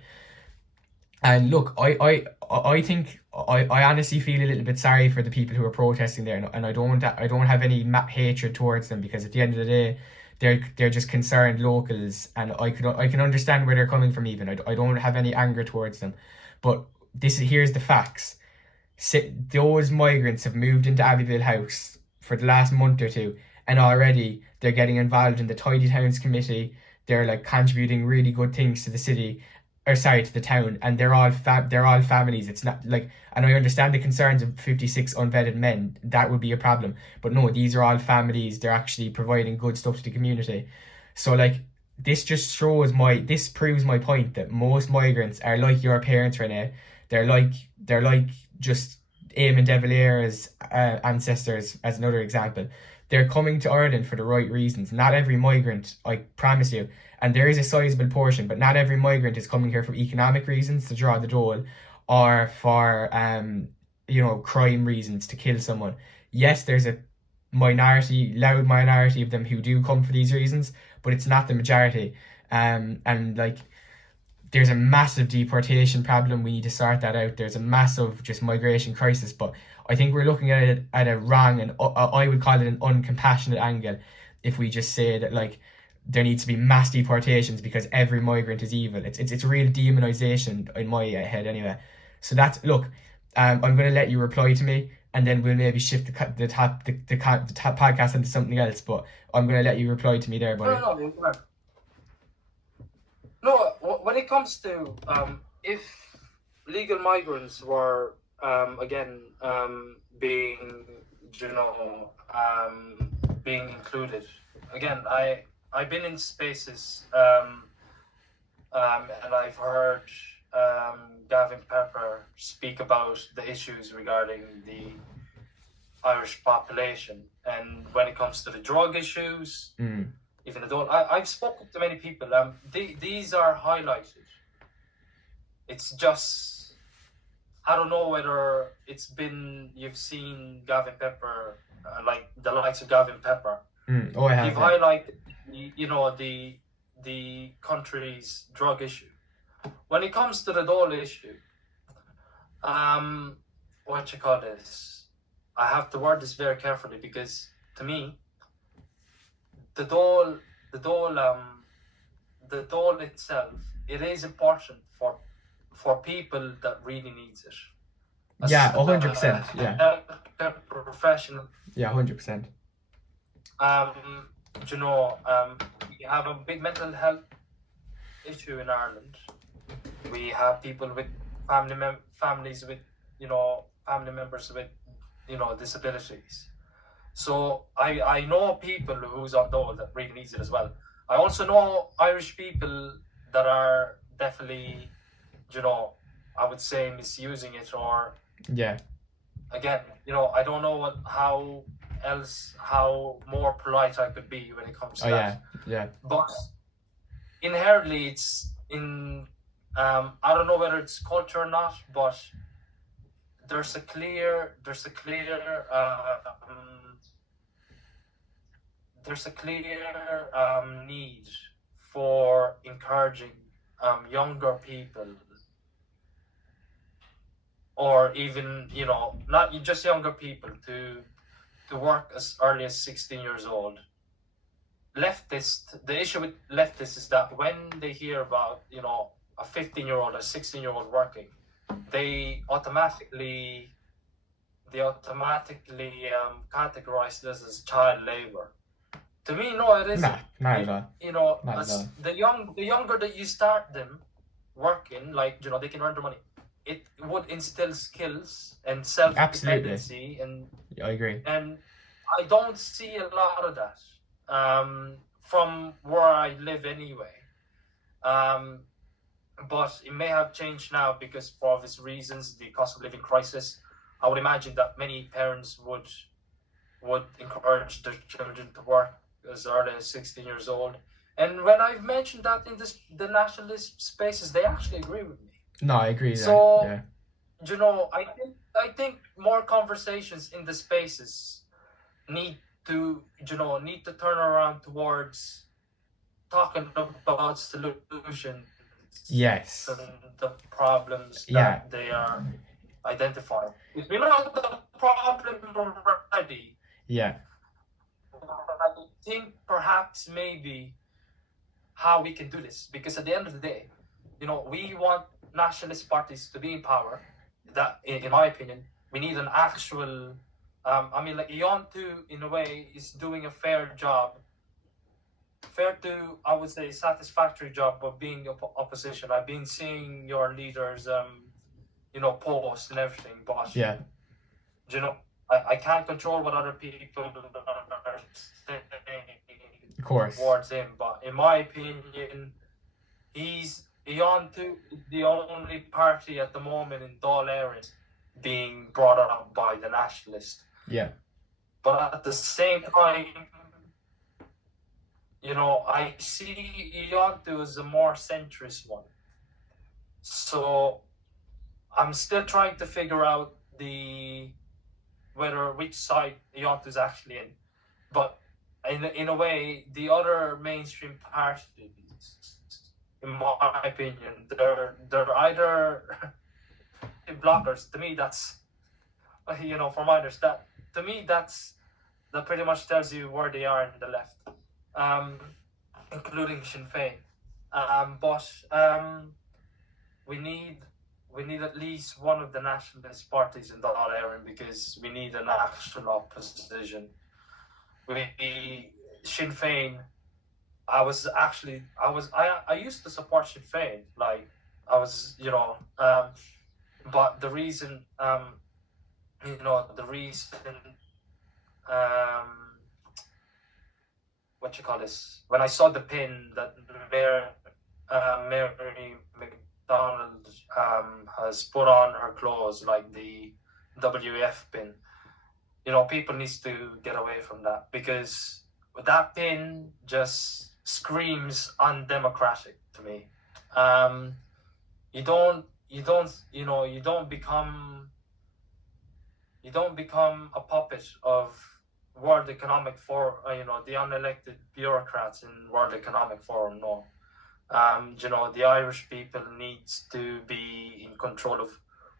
And look, I think I honestly feel a little bit sorry for the people who are protesting there, and I don't have any hatred towards them, because at the end of the day, they're just concerned locals, and I can understand where they're coming from. Even I don't have any anger towards them, but here's the facts. Those migrants have moved into Abbeville House for the last month or two, and already they're getting involved in the Tidy Towns Committee. They're like contributing really good things to the city, or sorry, to the town, and they're all families. It's not like, and I understand the concerns of 56 unvetted men. That would be a problem, but no, these are all families. They're actually providing good stuff to the community. So like, this proves my point that most migrants are like your parents, Renee. They're like just Eamon de Valera's ancestors, as another example. They're coming to Ireland for the right reasons. Not every migrant, I promise you, and there is a sizable portion, but not every migrant is coming here for economic reasons to draw the dole, or for crime reasons to kill someone. Yes, there's a loud minority of them who do come for these reasons, but it's not the majority. And like, there's a massive deportation problem. We need to sort that out. There's a massive just migration crisis, but I think we're looking at it at a wrong, and I would call it an uncompassionate angle, if we just say that like there needs to be mass deportations because every migrant is evil. It's a real demonization in my head anyway. So that's, look, I'm going to let you reply to me, and then we'll maybe shift the top podcast into something else. But I'm going to let you reply to me there, buddy. No, when it comes to if legal migrants were being being included, again, I've been in spaces and I've heard Gavin Pepper speak about the issues regarding the Irish population, and when it comes to the drug issues. Even though I've spoken to many people, these are highlighted. It's just, I don't know whether you've seen Gavin Pepper, like the likes of Gavin Pepper. Oh, I have. You've highlighted, the country's drug issue. When it comes to the dole issue, what you call this? I have to word this very carefully, because to me, the dole itself, it is important for people that really needs it. Yeah, 100%. Yeah. Professional. Yeah, 100%. We have a big mental health issue in Ireland. We have people with families with family members with disabilities. So I know people who's on dole that really needs it as well. I also know Irish people that are definitely, I would say, misusing it, or again, I don't know how more polite I could be when it comes to that. Yeah. But inherently, it's in. I don't know whether it's culture or not, but there's a clear need for encouraging younger people, or even not just younger people, to work as early as 16 years old. The issue with leftists is that when they hear about a 15-year-old or 16-year-old working, they automatically they automatically categorize this as child labor. To me, no, it isn't. Not at all. You know, Not at all. the younger that you start them working, like, you know, they can earn their money. It would instill skills and self-dependency, and I agree. And I don't see a lot of that from where I live anyway. But it may have changed now because, for obvious reasons, the cost of living crisis. I would imagine that many parents would encourage their children to work as early as 16 years old. And when I've mentioned that in the nationalist spaces, they actually agree with me. No, I agree. So, yeah. You know, I think more conversations in the spaces need to turn around towards talking about solutions. Yes. And the problems that they are identifying. If we know the problem already. Yeah. I think perhaps maybe how we can do this, because at the end of the day, you know, we want nationalist parties to be in power. That, in my opinion, we need an actual. I mean, like, Iontu, in a way, is doing a fair to, I would say, satisfactory job of being opposition. I've been seeing your leaders, you know, post and everything, but yeah, you know, I can't control what other people are saying, of course, towards him. But in my opinion, Iontu is the only party at the moment in Dáil Éireann being brought up by the nationalists. Yeah. But at the same time, you know, I see Iontu as a more centrist one. So I'm still trying to figure out which side Iontu is actually in. But in a way, the other mainstream parties, in my opinion, they're either blockers. To me, that's, you know, from my understanding, to me, that pretty much tells you where they are in the left, including Sinn Féin. But we need at least one of the nationalist parties in Dáil Éireann, because we need an actual opposition. Sinn Féin. I used to support Sinn Féin, like, I was, you know, but the reason, what you call this? When I saw the pin that Mary McDonald has put on her clothes, like the WF pin, you know, people needs to get away from that, because that pin just screams undemocratic to me. You don't become a puppet of World Economic Forum, the unelected bureaucrats in World Economic Forum. No, the Irish people needs to be in control of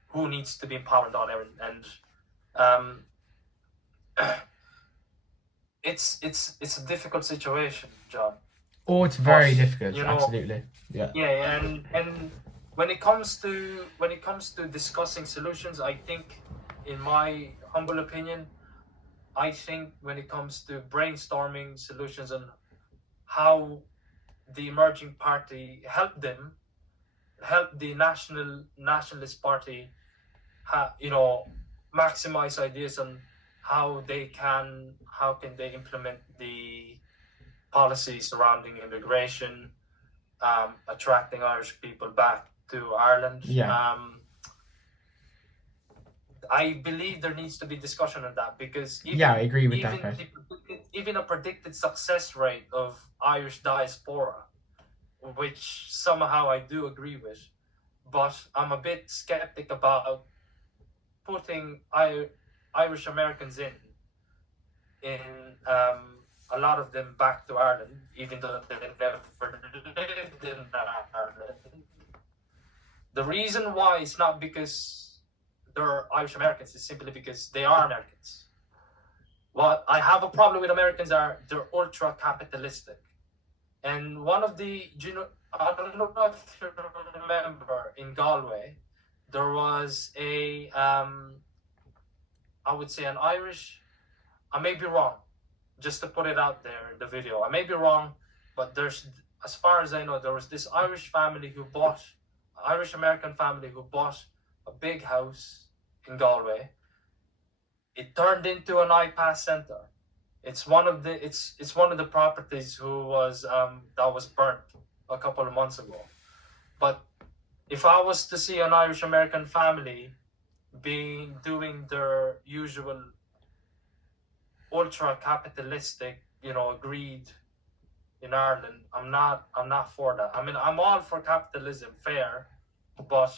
who needs to be in power in Dáil Éireann, and it's a difficult situation, John. Oh, it's very difficult. Absolutely, yeah. Yeah, and when it comes to discussing solutions, I think, in my humble opinion, I think when it comes to brainstorming solutions on how the emerging party help the nationalist party, maximize ideas on how can they implement the policies surrounding immigration, attracting Irish people back to Ireland. Yeah. I believe there needs to be discussion on that, because I agree with that. Even a predicted success rate of Irish diaspora, which somehow I do agree with, but I'm a bit skeptic about putting Irish Americans in a lot of them back to Ireland, even though they never lived in Ireland. The reason why it's not because they're Irish Americans, it's simply because they are Americans. What I have a problem with Americans are they're ultra capitalistic. And one of the, I don't know if you remember, in Galway, there was a I would say an Irish, I may be wrong, just to put it out there in the video. I may be wrong, but there's, as far as I know, there was this Irish American family who bought a big house in Galway. It turned into an iPass center. It's one of the properties that was burnt a couple of months ago. But if I was to see an Irish American family doing their usual ultra capitalistic, greed in Ireland, I'm not for that. I mean, I'm all for capitalism, fair, but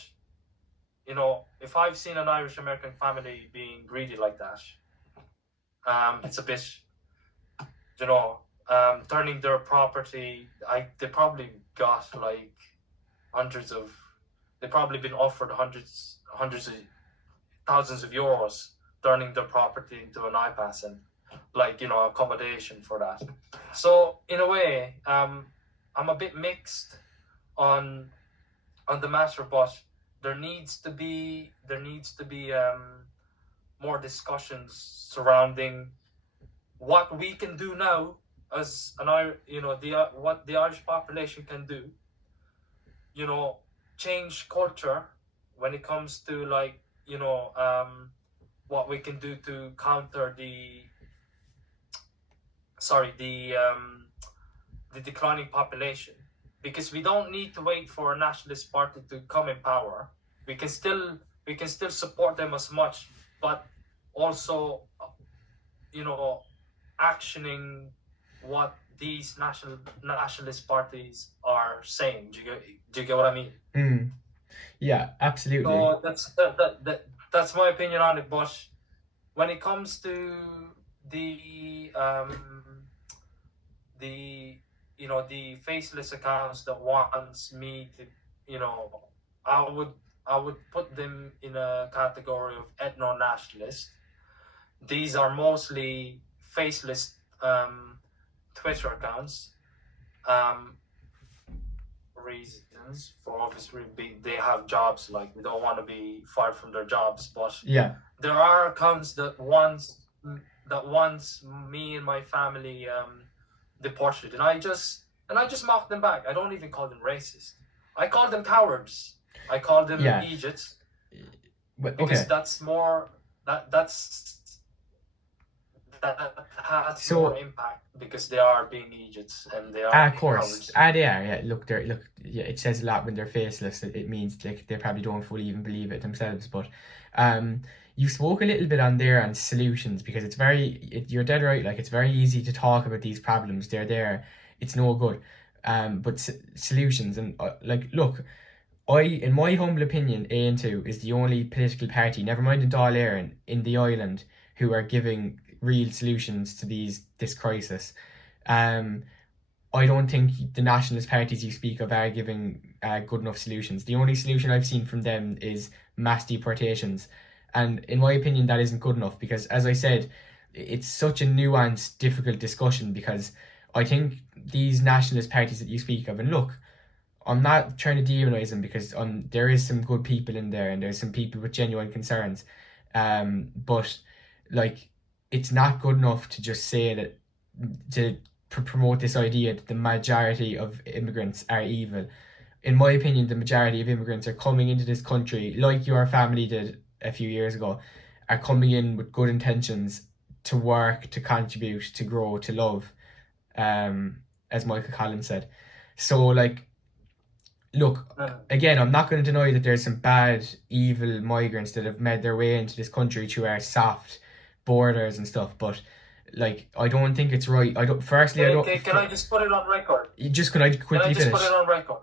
if I've seen an Irish American family being greedy like that, it's a bit, turning their property. They probably got like they've probably been offered hundreds of thousands of euros, turning their property into an iPass and accommodation for that. So in a way, I'm a bit mixed on the matter, but there needs to be more discussions surrounding what we can do now as what the Irish population can do. Change culture when it comes to what we can do to counter the declining population, because we don't need to wait for a nationalist party to come in power. We can still support them as much, but also actioning what these nationalist parties are saying. Do you get what I mean? Yeah, absolutely. So that's my opinion on it. But when it comes to the faceless accounts that wants me to, I would put them in a category of ethno-nationalist. These are mostly faceless Twitter accounts. Reasons for obviously they have jobs, like they don't want to be fired from their jobs, but yeah, there are accounts that wants me and my family deported, and I just mock them back. I don't even call them racist. I call them cowards. I call them idiots. Because that's more that has more impact, because they are being idiots and they are of course cowards. They are. It says a lot when they're faceless. It means like they probably don't fully even believe it themselves. But you spoke a little bit on there on solutions, because you're dead right. Like, it's very easy to talk about these problems. They're there. It's no good. But solutions, and look, in my humble opinion, A&2 is the only political party, never mind in Dáil Éireann, in the island, who are giving real solutions to this crisis. I don't think the nationalist parties you speak of are giving good enough solutions. The only solution I've seen from them is mass deportations. And in my opinion, that isn't good enough, because, as I said, it's such a nuanced, difficult discussion, because I think these nationalist parties that you speak of, and look, I'm not trying to demonize them, because there is some good people in there and there's some people with genuine concerns. But it's not good enough to just say that, to promote this idea that the majority of immigrants are evil. In my opinion, the majority of immigrants are coming into this country, like your family did a few years ago, are coming in with good intentions to work, to contribute, to grow, to love, as Michael Collins said. So, look, again, I'm not going to deny that there's some bad, evil migrants that have made their way into this country through our soft borders and stuff, but I don't think it's right. Can I just put it on record? Can I quickly finish? Put it on record?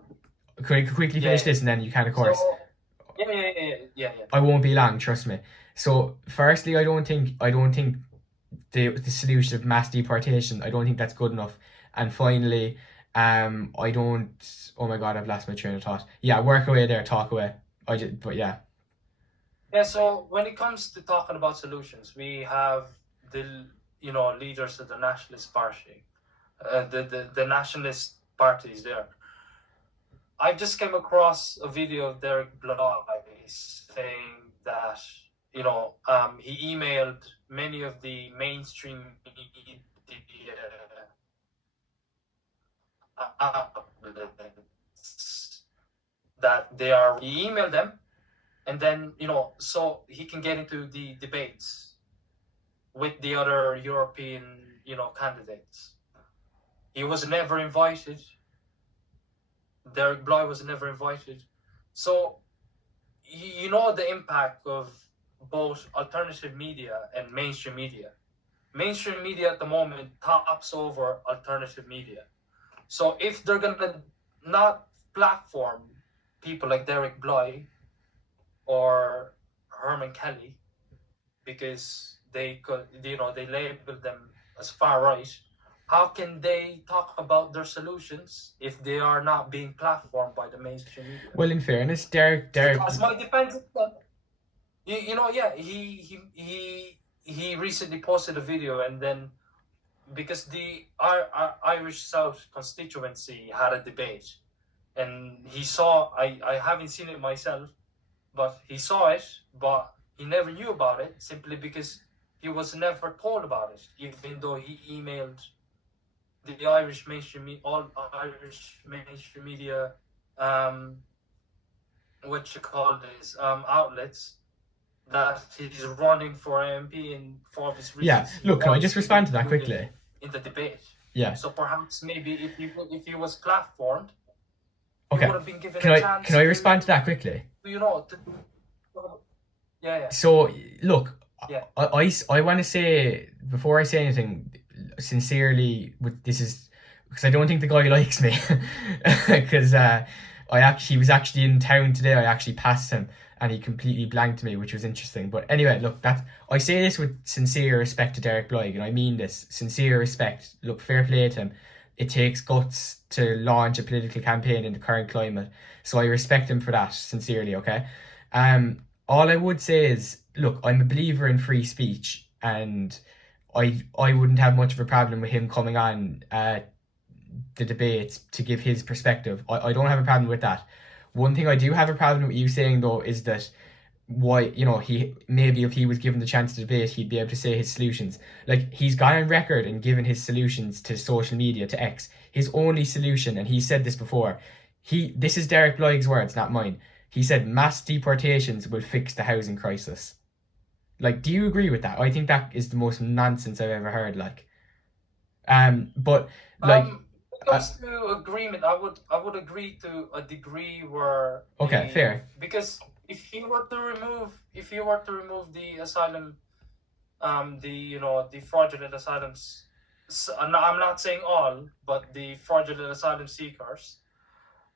Can I quickly finish this, and then you can, of course. So, yeah. I won't be long, trust me. So, firstly, I don't think the solution of mass deportation, I don't think that's good enough. And finally, I don't. Oh my God, I've lost my train of thought. Yeah, work away there, talk away. Yeah. Yeah. So when it comes to talking about solutions, we have the leaders of the Nationalist Party, the Nationalist parties there. I just came across a video of Derek Bly saying that he emailed many of the mainstream media outlets that he emailed them, and then, so he can get into the debates with the other European, candidates. He was never invited. Derek Bly was never invited. So, the impact of both alternative media and mainstream media. Mainstream media at the moment tops over alternative media. So if they're gonna not platform people like Derek Bly or Herman Kelly because they label them as far right, how can they talk about their solutions if they are not being platformed by the mainstream media? Well, in fairness, Derek. Because my defense is that, he recently posted a video, and then because the Irish South constituency had a debate, and he saw, I haven't seen it myself, but he saw it, but he never knew about it simply because he was never told about it, even though he emailed the all Irish mainstream media, outlets, that he's running for MP and for obvious reasons. Yeah, look, can I just respond to that quickly? In the debate. Yeah. So perhaps maybe if he was platformed, okay, he would have been given a chance. Can I respond to that quickly? Yeah. So look, yeah. I want to say, before I say anything, sincerely, this is because I don't think the guy likes me, because he was actually in town today. I actually passed him and he completely blanked me, which was interesting. But anyway, look, I say this with sincere respect to Derek Bly, and I mean this, sincere respect. Look, fair play to him. It takes guts to launch a political campaign in the current climate, so I respect him for that, sincerely, okay? All I would say is, look, I'm a believer in free speech, and I wouldn't have much of a problem with him coming on the debates to give his perspective. I don't have a problem with that. One thing I do have a problem with you saying, though, is that he maybe, if he was given the chance to debate, he'd be able to say his solutions. Like, he's gone on record and given his solutions to social media, to X. His only solution, and he said this before, this is Derek Bly's words, not mine. He said mass deportations will fix the housing crisis. Like, do you agree with that? I think that is the most nonsense I've ever heard. But like, when it comes to agreement, I would agree to a degree where. Okay, fair. Because if you were to remove the asylum, the fraudulent asylums, I'm not saying all, but the fraudulent asylum seekers.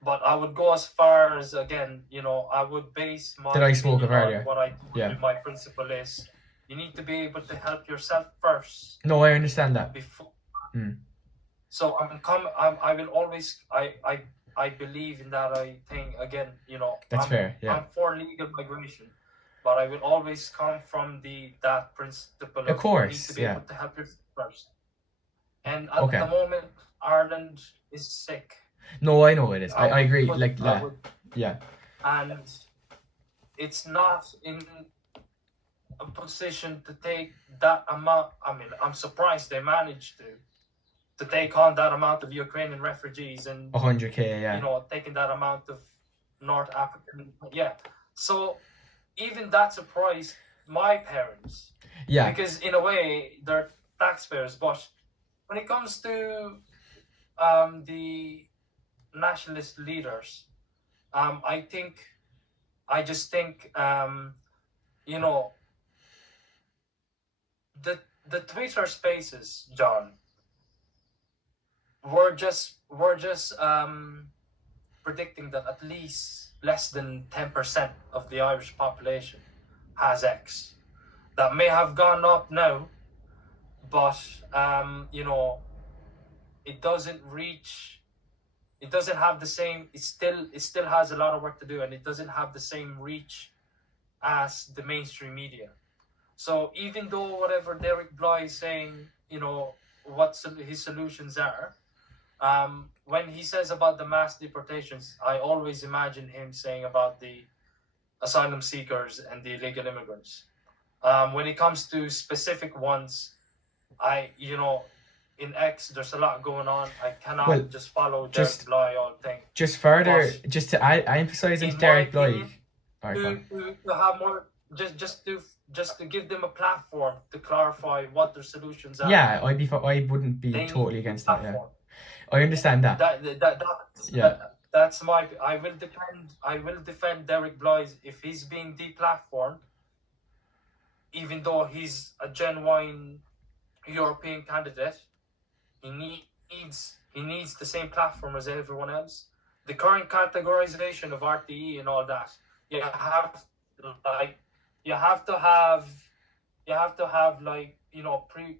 But I would go as far as, again, I would base my that I spoke of earlier. What my principle is. You need to be able to help yourself first. No, I understand that. Before. So I will always, I believe in that. I think, again, that's fair. Yeah. I'm for legal migration, but I will always come from that principle. Of course, you need to be able to help yourself first. And at okay. the moment, Ireland is sick. No, I know it is. I agree. Yeah. And it's not in a position to take that amount. I mean, I'm surprised they managed to take on that amount of Ukrainian refugees, and 100K, yeah. Taking that amount of North African, yeah. So even that surprised my parents. Yeah. Because in a way they're taxpayers, but when it comes to the nationalist leaders, I just think the Twitter spaces, John, we're just predicting that at least less than 10% of the Irish population has X. That may have gone up now, but it doesn't reach. It doesn't have the same. It still has a lot of work to do, and it doesn't have the same reach as the mainstream media. So even though whatever Derek Bly is saying, what his solutions are, when he says about the mass deportations, I always imagine him saying about the asylum seekers and the illegal immigrants. When it comes to specific ones, in X, there's a lot going on. I cannot just follow Derek Bly all thing. Just further, just to I emphasize into Derek Bly. To have more, just to give them a platform to clarify what their solutions are. Yeah, I wouldn't be totally against that. Yeah, I understand that. That's my. I will defend Derek Bly if he's being deplatformed, even though he's a genuine European candidate. He needs the same platform as everyone else. The current categorization of RTE and all that,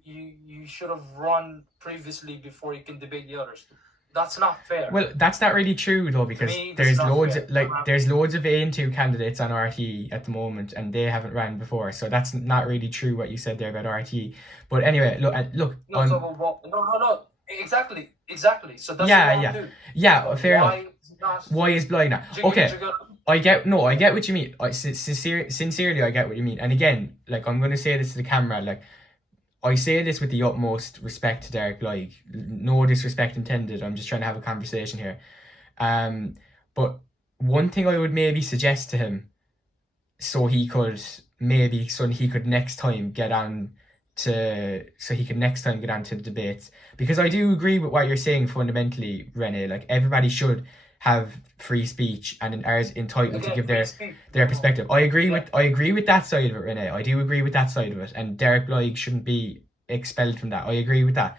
you should have run previously before you can debate the others. That's not fair. Well, that's not really true though, because there's loads of A2 candidates on RTE at the moment, and they haven't ran before, so that's not really true what you said there about RTE. But anyway, look. No. Exactly. So that's fair enough. Why is Bly now? Okay. I get what you mean. Sincerely, I get what you mean. And again, like, I'm going to say this to the camera, like, I say this with the utmost respect to Derek Bly. No disrespect intended. I'm just trying to have a conversation here. But one thing I would maybe suggest to him, so he could next time get on to the debates, because I do agree with what you're saying fundamentally, René. Like, everybody should have free speech and are entitled to give their perspective. I agree with that side of it, René. I do agree with that side of it, and Derek Bly shouldn't be expelled from that. I agree with that.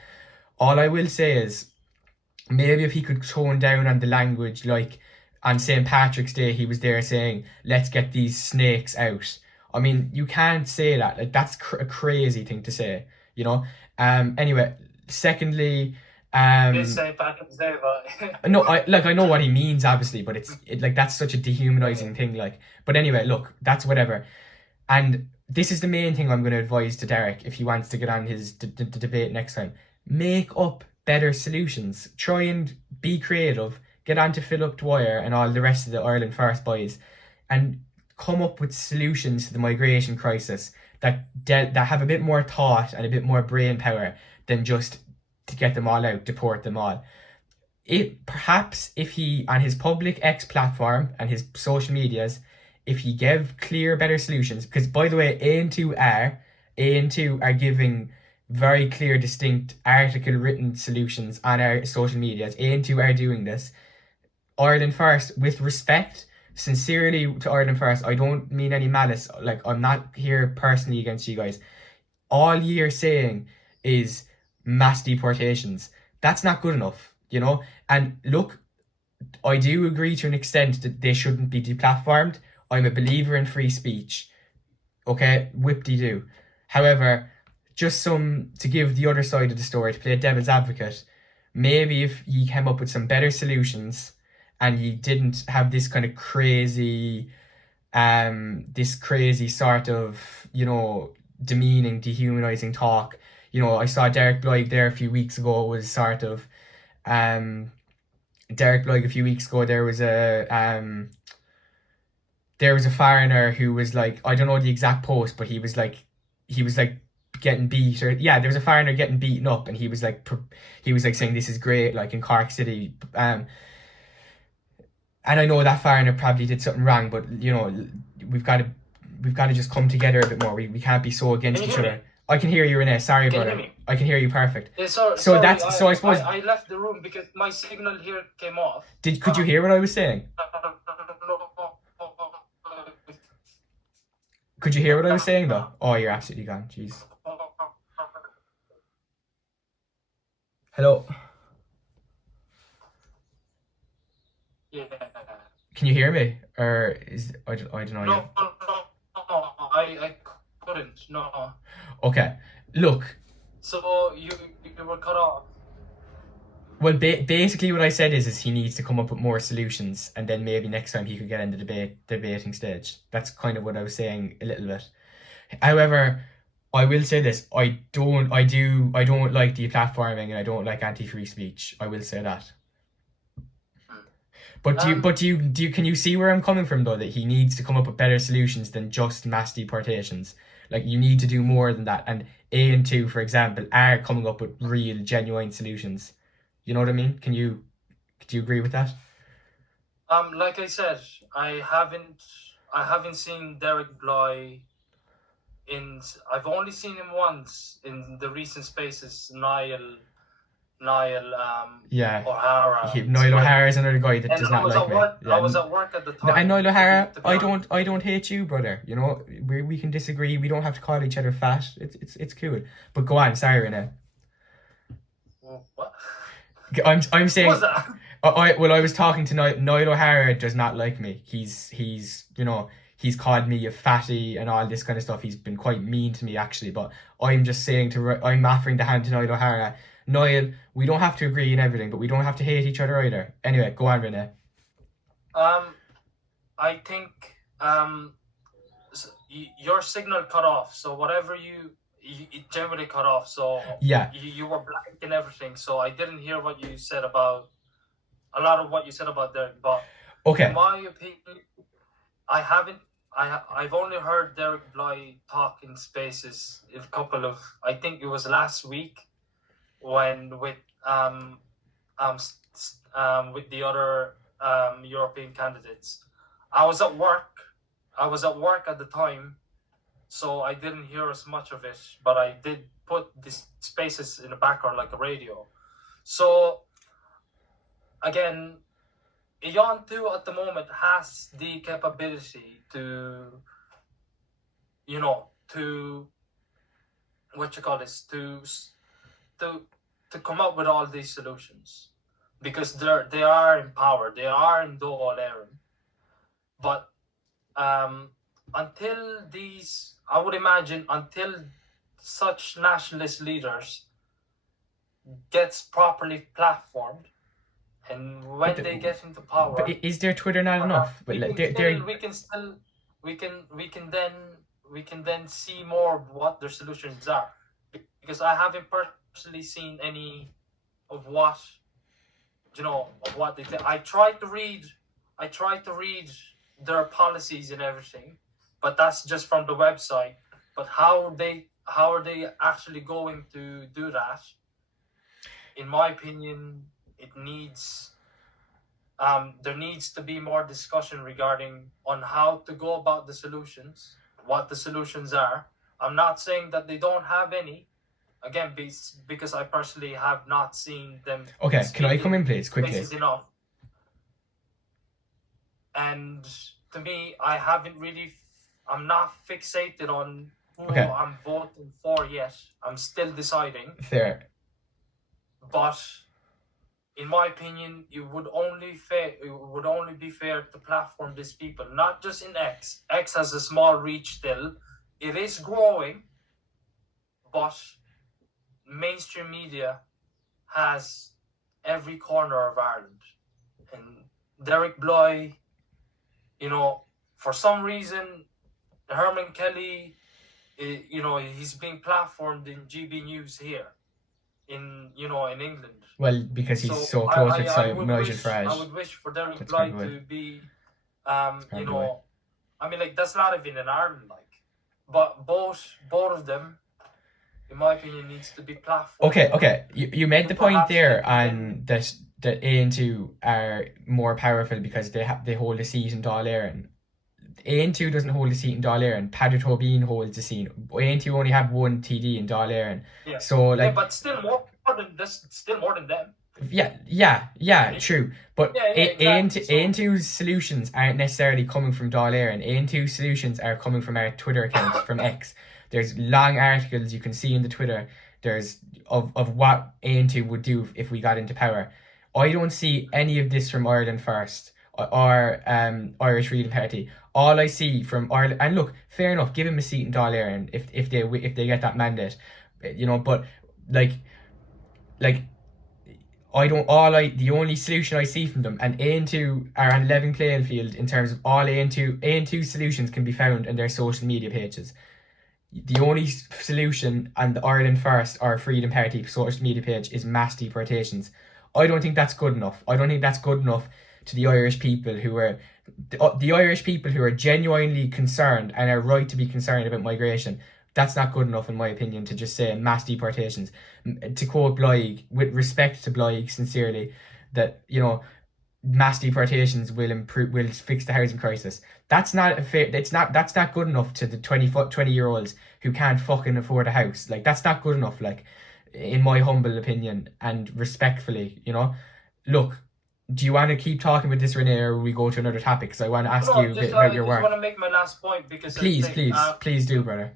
All I will say is, maybe if he could tone down on the language, like on St. Patrick's Day, he was there saying, "Let's get these snakes out." I mean, you can't say that. Like, that's a crazy thing to say, you know. Anyway, secondly, St. Patrick's Day, but no, I know what he means, obviously, but it's like, that's such a dehumanizing thing. Like, but anyway, look, that's whatever. And this is the main thing I'm going to advise to Derek if he wants to get on his debate next time. Make up better solutions. Try and be creative. Get on to Philip Dwyer and all the rest of the Ireland First boys, and come up with solutions to the migration crisis that have a bit more thought and a bit more brain power than just to get them all out, deport them all. Perhaps if he, on his public X platform and his social medias, if he gave clear, better solutions, because, by the way, A2 are giving very clear, distinct, article-written solutions on our social medias. A2 are doing this. Ireland First, with respect, sincerely to Ireland First, I don't mean any malice. Like, I'm not here personally against you guys. All you're saying is mass deportations. That's not good enough, you know? And look, I do agree to an extent that they shouldn't be deplatformed. I'm a believer in free speech. Okay, whip-de-doo. However, just to give the other side of the story, to play devil's advocate, maybe if you came up with some better solutions and you didn't have this kind of crazy sort of, you know, demeaning, dehumanizing talk. You know, I saw Derek Bly there a few weeks ago was sort of, Derek Bly a few weeks ago, there was a foreigner who was like, I don't know the exact post, but he was like getting beat, or there was a foreigner getting beaten up, and he was like saying this is great, like in Cork City, and I know that foreigner probably did something wrong, but, you know, we've got to just come together a bit more. We can't be so against each other. I can hear you, René. Sorry, brother. I can hear you perfect. I suppose I left the room because my signal here came off. Could you hear what I was saying? Could you hear what I was saying though? Oh, you're absolutely gone. Jeez. Hello. Yeah. Can you hear me? Or I don't know. No, I couldn't. No. Okay. Look. So you were cut off. Well, basically what I said is he needs to come up with more solutions, and then maybe next time he could get in the debating stage. That's kind of what I was saying a little bit. However, I will say this: I don't like deplatforming, and I don't like anti-free speech. I will say that. But can you see where I'm coming from though? That he needs to come up with better solutions than just mass deportations. Like, you need to do more than that. And A&2, for example, are coming up with real, genuine solutions. You know what I mean? Do you agree with that? Like I said, I haven't seen Derek Bly I've only seen him once in the recent spaces. Niall Yeah. O'Hara. Niall O'Hara is another guy that And does I not was like at me. work. Yeah. I was at work at the time. And Niall O'Hara, to be I honest. don't hate you, brother. You know, we can disagree. We don't have to call each other fat. It's cool. But go on, sorry, René. What? I'm saying. What was that? I was talking to Niall O'Hara. Does not like me. He's called me a fatty and all this kind of stuff. He's been quite mean to me, actually. But I'm just saying I'm offering the hand to Niall O'Hara. Niall, we don't have to agree in everything, but we don't have to hate each other either. Anyway, go on, René. I think your signal cut off. So whatever it generally cut off. So yeah, you were blank and everything. So I didn't hear what you said about a lot of what you said about Derek. But okay, in my opinion, I've only heard Derek Bly talk in spaces a couple of. I think it was last week when with the other European candidates. I was at work at the time, so I didn't hear as much of it, but I did put these spaces in the background like a radio. So again, Ion 2 at the moment has the capability to come up with all these solutions, because they are in power, they are in Dáil Éireann. But I would imagine until such nationalist leaders gets properly platformed, and when they get into power. But is their Twitter not enough? We can then see more of what their solutions are, because I haven't personally seen any of what they think. I tried to read their policies and everything, but that's just from the website. But how are they actually going to do that? In my opinion, there needs to be more discussion regarding on how to go about the solutions, what the solutions are. I'm not saying that they don't have any, again, because I personally have not seen them. Okay, can I come in, please, quickly? Enough. And to me, I'm not fixated on who I'm voting for yet. I'm still deciding. Fair. But in my opinion, it would only be fair to platform these people, not just in X. X has a small reach still. It is growing, but mainstream media has every corner of Ireland. And Derek Bly, for some reason, Herman Kelly, he's being platformed in GB News here in England. Well, because he's so close with Nigel Farage. I would wish for Derek Bly to be, I mean, like, that's not even in Ireland, like, but both of them, in my opinion, needs to be platformed. Okay. You made the point there on that A&2 are more powerful because they hold a seat in Dáil Éireann. A&2 doesn't hold a seat in Dáil Éireann. Patrick Tobin holds a seat. A&2 only have one TD in Dáil Éireann. Yeah. So, like, but still more than this. Still more than them. Yeah, true. But exactly. A&2's solutions aren't necessarily coming from Dáil Éireann. A&2's solutions are coming from our Twitter account, from X. There's long articles you can see in the Twitter. There's of what A&2 would do if we got into power. I don't see any of this from Ireland First or Irish Freedom Party. All I see from Ireland, and look, fair enough, give him a seat in Dáil Éireann if they get that mandate, But the only solution I see from them, and A&2 are on a level playing field in terms of all A&2 solutions can be found in their social media pages. The only solution on the Ireland First or Freedom Party social media page is mass deportations. I don't think that's good enough. I don't think that's good enough to the Irish people who are genuinely concerned and are right to be concerned about migration. That's not good enough, in my opinion, to just say mass deportations. To quote Blythe, with respect to Blythe, sincerely, that, you know, mass deportations will fix the housing crisis. That's not a fair. That's not good enough to the 20-year-olds who can't fucking afford a house. Like, that's not good enough. Like, in my humble opinion and respectfully, you know. Look, do you want to keep talking about this, Renee, or we go to another topic? Because I want to ask No, you a bit about I your just work. want to make my last point because Please, please do, brother.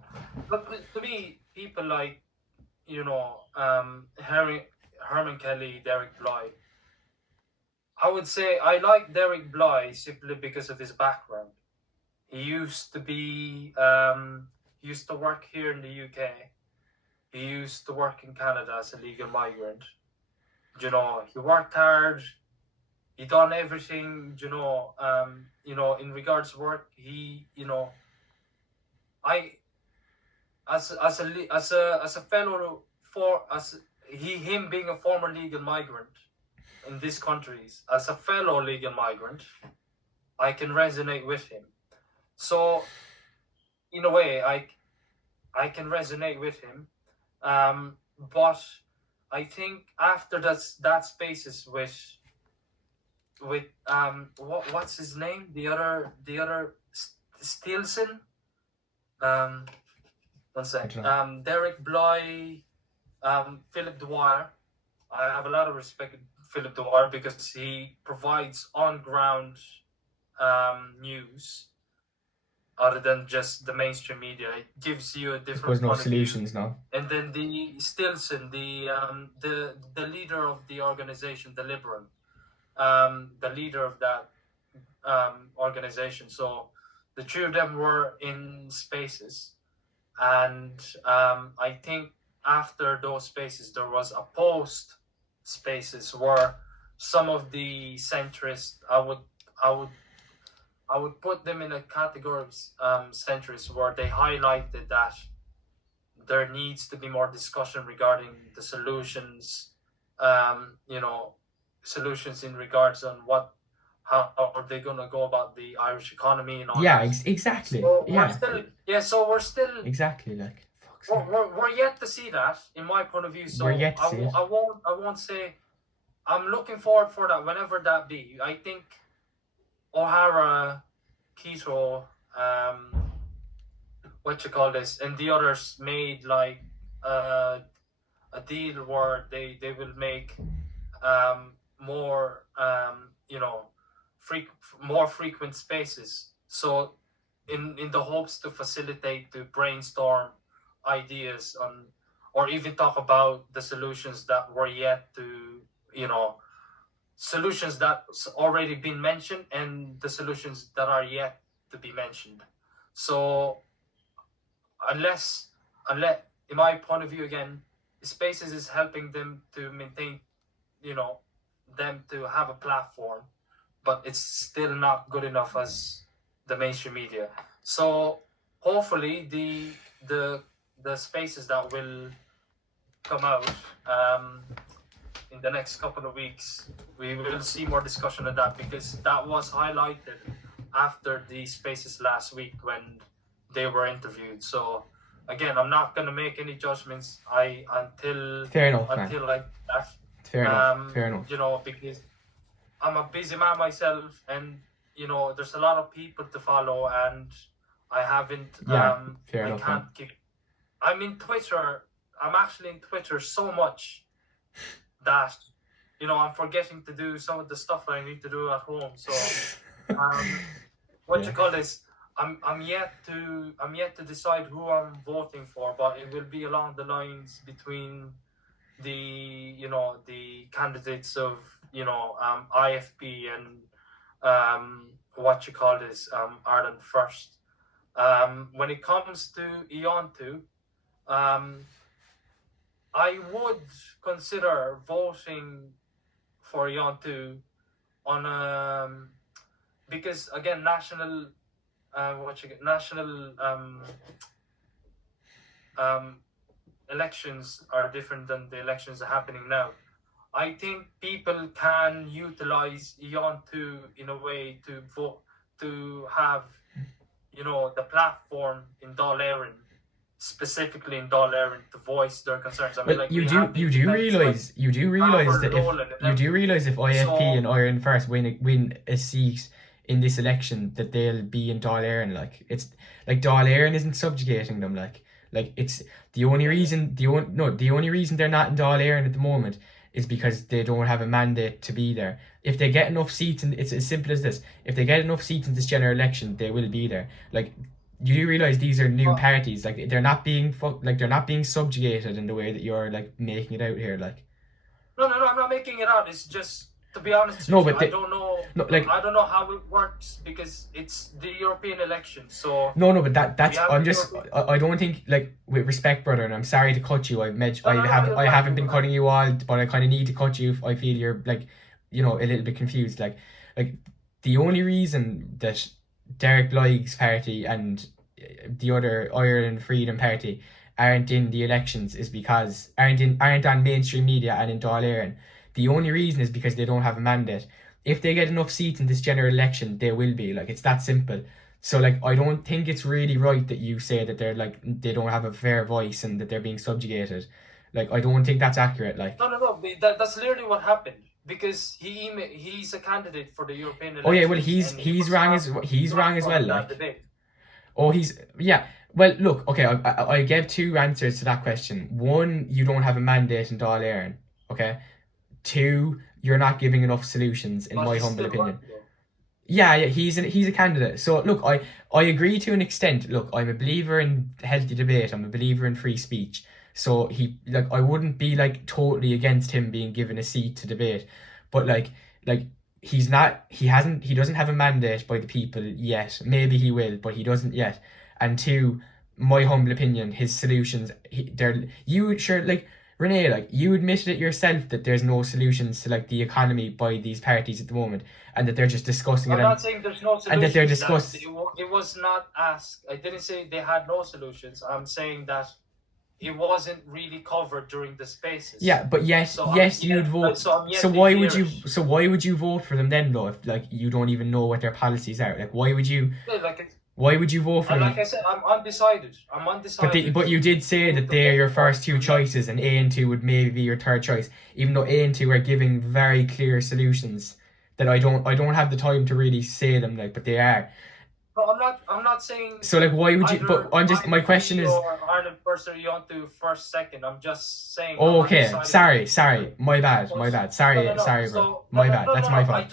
But to me, people like, you know, Herman Kelly, Derek Bly. I would say I like Derek Bly simply because of his background. He used to be, he used to work here in the UK. He used to work in Canada as a legal migrant. You know, he worked hard. He done everything. You know, in regards to work, he, you know, I as a fellow him being a former legal migrant in these countries, as a fellow legal migrant, I can resonate with him. So in a way, I can resonate with him. But I think after that spaces with what's his name? The other Stilson. One sec. Derek Bly, Philip Dwyer. I have a lot of respect for Philip Dwyer because he provides on-ground news other than just the mainstream media. It gives you a different point of solutions view. now. And then the Stilson, the leader of the organization, the Liberal, the leader of that organization. So the two of them were in spaces. And I think after those spaces, there was a post spaces where some of the centrists, I would put them in a category of centrists, where they highlighted that there needs to be more discussion regarding the solutions, solutions in regards on how are they going to go about the Irish economy and all that. Exactly. So we're still exactly, like, we're yet to see that, in my point of view. So we're yet to see it. I won't say. I'm looking forward for that whenever that be. I think O'Hara, Keto, and the others made like a deal where they will make more more frequent spaces. So in the hopes to facilitate, to brainstorm ideas on, or even talk about the solutions that were yet to, solutions that's already been mentioned and the solutions that are yet to be mentioned. So unless in my point of view, again, spaces is helping them to maintain, them to have a platform, but it's still not good enough as the mainstream media. So hopefully the spaces that will come out in the next couple of weeks, we will see more discussion of that, because that was highlighted after the spaces last week when they were interviewed. So again, I'm not going to make any judgments until like that. Fair enough. Because I'm a busy man myself, and there's a lot of people to follow, and I haven't. I'm in Twitter. I'm actually in Twitter so much that I'm forgetting to do some of the stuff I need to do at home. So, I'm yet to decide who I'm voting for, but it will be along the lines between the candidates of IFP and Ireland First. When it comes to Iontu, I would consider voting for Iontu on because again, national elections are different than the elections are happening now. I think people can utilize Iontu in a way to vote, to have the platform in Dáil Éireann specifically in Dáil Éireann to voice their concerns. I mean, Well, like you we do have the you do events like realize that if Roland and you do everything. realize if IFP So and Ireland First win a seat in this election, that they'll be in Dáil Éireann. Like it's like Dáil Éireann isn't subjugating them. Like it's the only reason the only reason they're not in Dáil Éireann at the moment is because they don't have a mandate to be there. If they get enough seats, and it's as simple as this: if they get enough seats in this general election, they will be there. Like you do realize these are new uh, parties, like they're not being they're not being subjugated in the way that you're like making it out here. Like no, I'm not making it out. It's just, to be honest no, with you, but I like don't know how it works because it's the European election. So no, but that's we have I'm the just European. I don't think, like, with respect, brother, and I'm sorry to cut you. You're I fine, haven't you're been fine. cutting you all, but I kind of need to cut you if I feel you're like, a little bit confused. Like the only reason that Derek Blythe's party and the other Ireland Freedom Party aren't in the elections is because aren't on mainstream media and in Dáil Éireann. The only reason is because they don't have a mandate. If they get enough seats in this general election, they will be. Like, it's that simple. So, like, I don't think it's really right that you say that they don't have a fair voice and that they're being subjugated. Like, I don't think that's accurate. Like, No. That's literally what happened because he's a candidate for the European oh yeah, well, elections and he he's was wrong not as part well. of that Like, debate. oh, yeah. Well, look, okay, I gave two answers to that question. One, you don't have a mandate in Dáil Éireann. Okay. Two, you're not giving enough solutions, in But my he's humble still opinion. running though. Yeah, he's a candidate. So look, I agree to an extent. Look, I'm a believer in healthy debate. I'm a believer in free speech. So I wouldn't be like totally against him being given a seat to debate, but like he doesn't have a mandate by the people yet. Maybe he will, but he doesn't yet. And two, my humble opinion, his solutions, they're you sure like. Renee, like, you admitted it yourself that there's no solutions to like the economy by these parties at the moment, and that they're just discussing it, I'm not saying there's no and that they're solutions. discuss. It was not asked. I didn't say they had no solutions. I'm saying that it wasn't really covered during the spaces. Yeah, but yes, you'd vote. So why would you vote for them then, though? If like you don't even know what their policies are, like why would you vote for them? Like I said, I'm undecided. But you did say that they're your first two choices, and A and 2 would maybe be your third choice, even though A and 2 are giving very clear solutions that I don't have the time to really say them, like, but they are. No, I'm not saying. So like, why would you? But I'm just, my question is. Ireland first or you want to first, second. I'm just saying. Oh, okay. Sorry. My bad. Sorry, bro. My bad. That's my fault.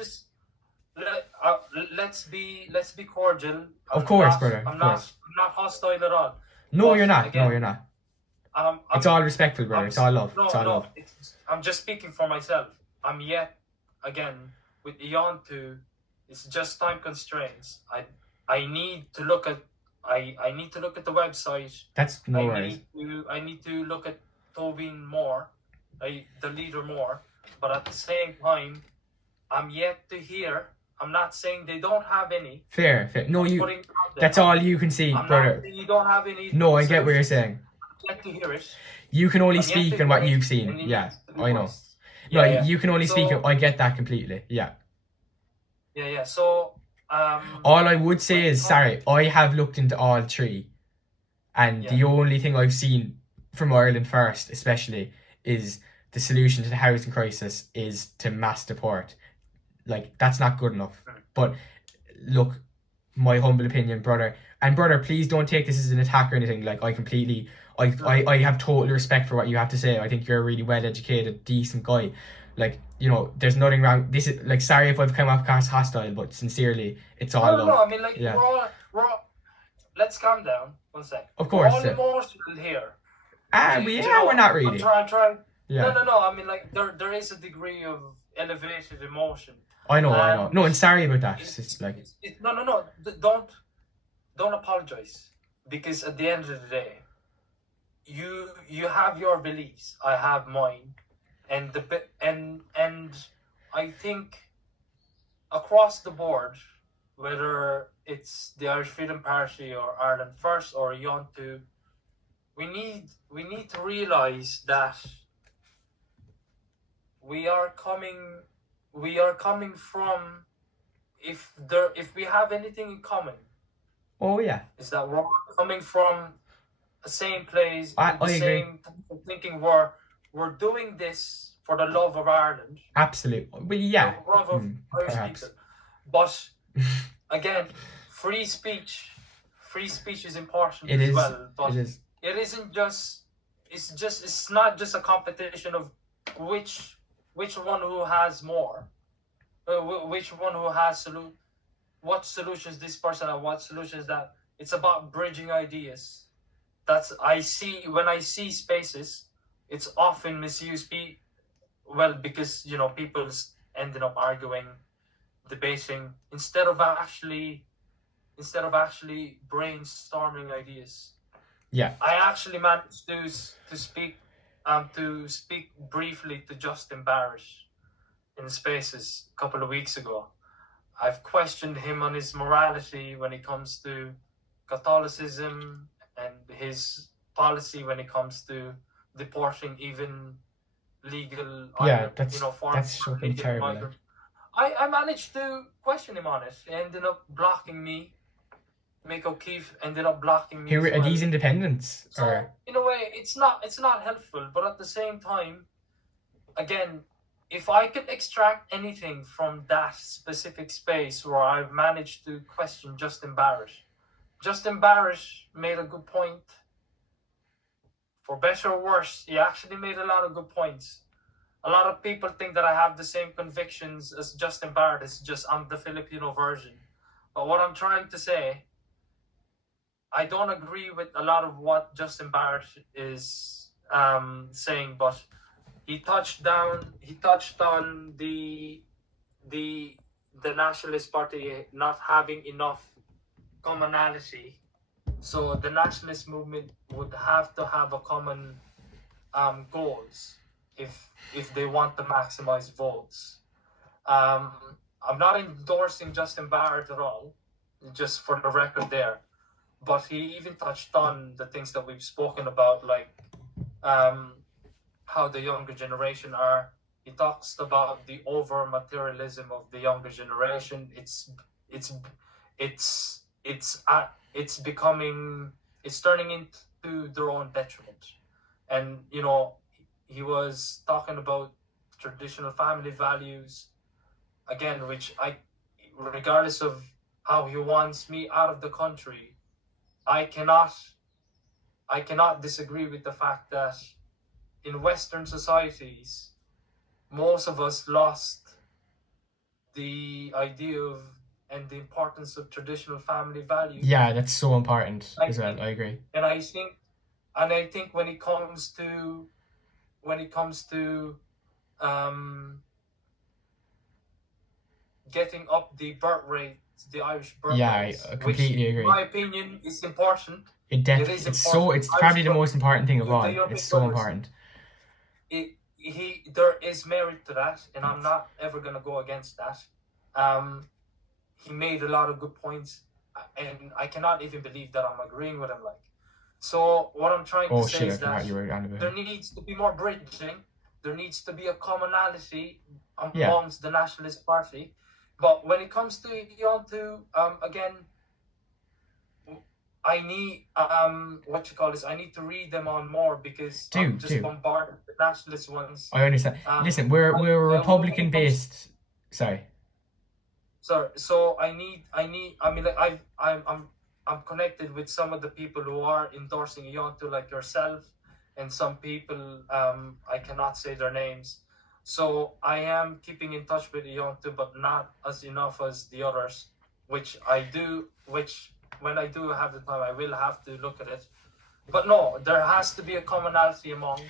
Let's be cordial. Of course, brother. I'm not hostile at all. No, But you're not. again, No, you're not. It's all respectful, brother. It's all love. It's all love. I'm just speaking for myself. I'm yet again with Eon 2. It's just time constraints. I need to look at the website. That's no worries. I need to look at Tobin more, the leader more. But at the same time, I'm yet to hear. I'm not saying they don't have any. Fair. No, that's all you can see, brother. You don't have any. No, I get what you're saying. I'm yet to hear it. You can only speak on what you've seen. Yeah, I know. No, you can only speak. I get that completely. Yeah. Yeah. So. All I would say is, sorry, I have looked into all three, and the only thing I've seen from Ireland First, especially, is the solution to the housing crisis is to mass deport. Like, that's not good enough. But look, my humble opinion, brother, and brother, please don't take this as an attack or anything. Like, I have total respect for what you have to say. I think you're a really well-educated, decent guy. Like, there's nothing wrong. This is like, sorry if I've come off as hostile, but sincerely, it's all love. No. I mean, like, we're all, let's calm down 1 sec. Of course, we're all emotional here. We're not really. I'm trying. Yeah. No. I mean, like, there is a degree of elevated emotion. I know. No, and sorry about that. It's like no. Don't apologize, because at the end of the day, you have your beliefs. I have mine. And I think across the board, whether it's the Irish Freedom Party or Ireland First or Eon 2, we need to realise that we are coming from, if we have anything in common. Oh yeah. Is that we're coming from the same place, I the agree. same thinking. We're doing this for the love of Ireland, Absolutely. Well, the yeah. love of Irish people. Perhaps. But again, free speech is important It as is. well. It But is. it isn't just. It's not just a competition of which one who has more, which one who has what solutions this person and what solutions that. It's about bridging ideas. That's I see when I see spaces, it's often misused. Well, because people ended up arguing, debating instead of actually brainstorming ideas. Yeah. I actually managed to speak briefly to Justin Barrett in Spaces a couple of weeks ago. I've questioned him on his morality when it comes to Catholicism and his policy when it comes to deporting even legal, Yeah. foreign That's fucking legal terrible. migrants. I managed to question him on it. He ended up blocking me. Mick O'Keefe ended up blocking me Who as are well. these independents? So Or in a way, it's not helpful. But at the same time, again, if I could extract anything from that specific space where I've managed to question Justin Barrett made a good point. For better or worse, he actually made a lot of good points. A lot of people think that I have the same convictions as Justin Barrett. It's just I'm the Filipino version. But what I'm trying to say, I don't agree with a lot of what Justin Barrett is saying, but he touched on the Nationalist Party not having enough commonality. So the nationalist movement would have to have a common goals if they want to maximize votes. I'm not endorsing Justin Barrett at all, just for the record there. But he even touched on the things that we've spoken about, like how the younger generation are. He talks about the over materialism of the younger generation. It's becoming, it's turning into their own detriment. And he was talking about traditional family values again, which regardless of how he wants me out of the country, I cannot disagree with the fact that in Western societies, most of us lost the idea of and the importance of traditional family values. yeah, that's so important as well. I agree. And I think when it comes to getting up the birth rate, the Irish birth Yeah, rates, I completely which, agree. in my opinion, is important. It is important. It's probably the most important thing of all. It's so important. There is merit to that, and I'm not ever gonna go against that. He made a lot of good points, and I cannot even believe that I'm agreeing with him. So what I'm trying to say is that there needs to be more bridging. There needs to be a commonality amongst the Nationalist Party. But when it comes to again, I need I need to read them on more because I'm just bombarded with nationalist ones. I understand. Listen, we're a Republican based. Sorry. So I mean, like I'm connected with some of the people who are endorsing Iontu, like yourself, and some people I cannot say their names. So I am keeping in touch with Iontu, but not as enough as the others, which when I do have the time, I will have to look at it. But no, there has to be a commonality amongst.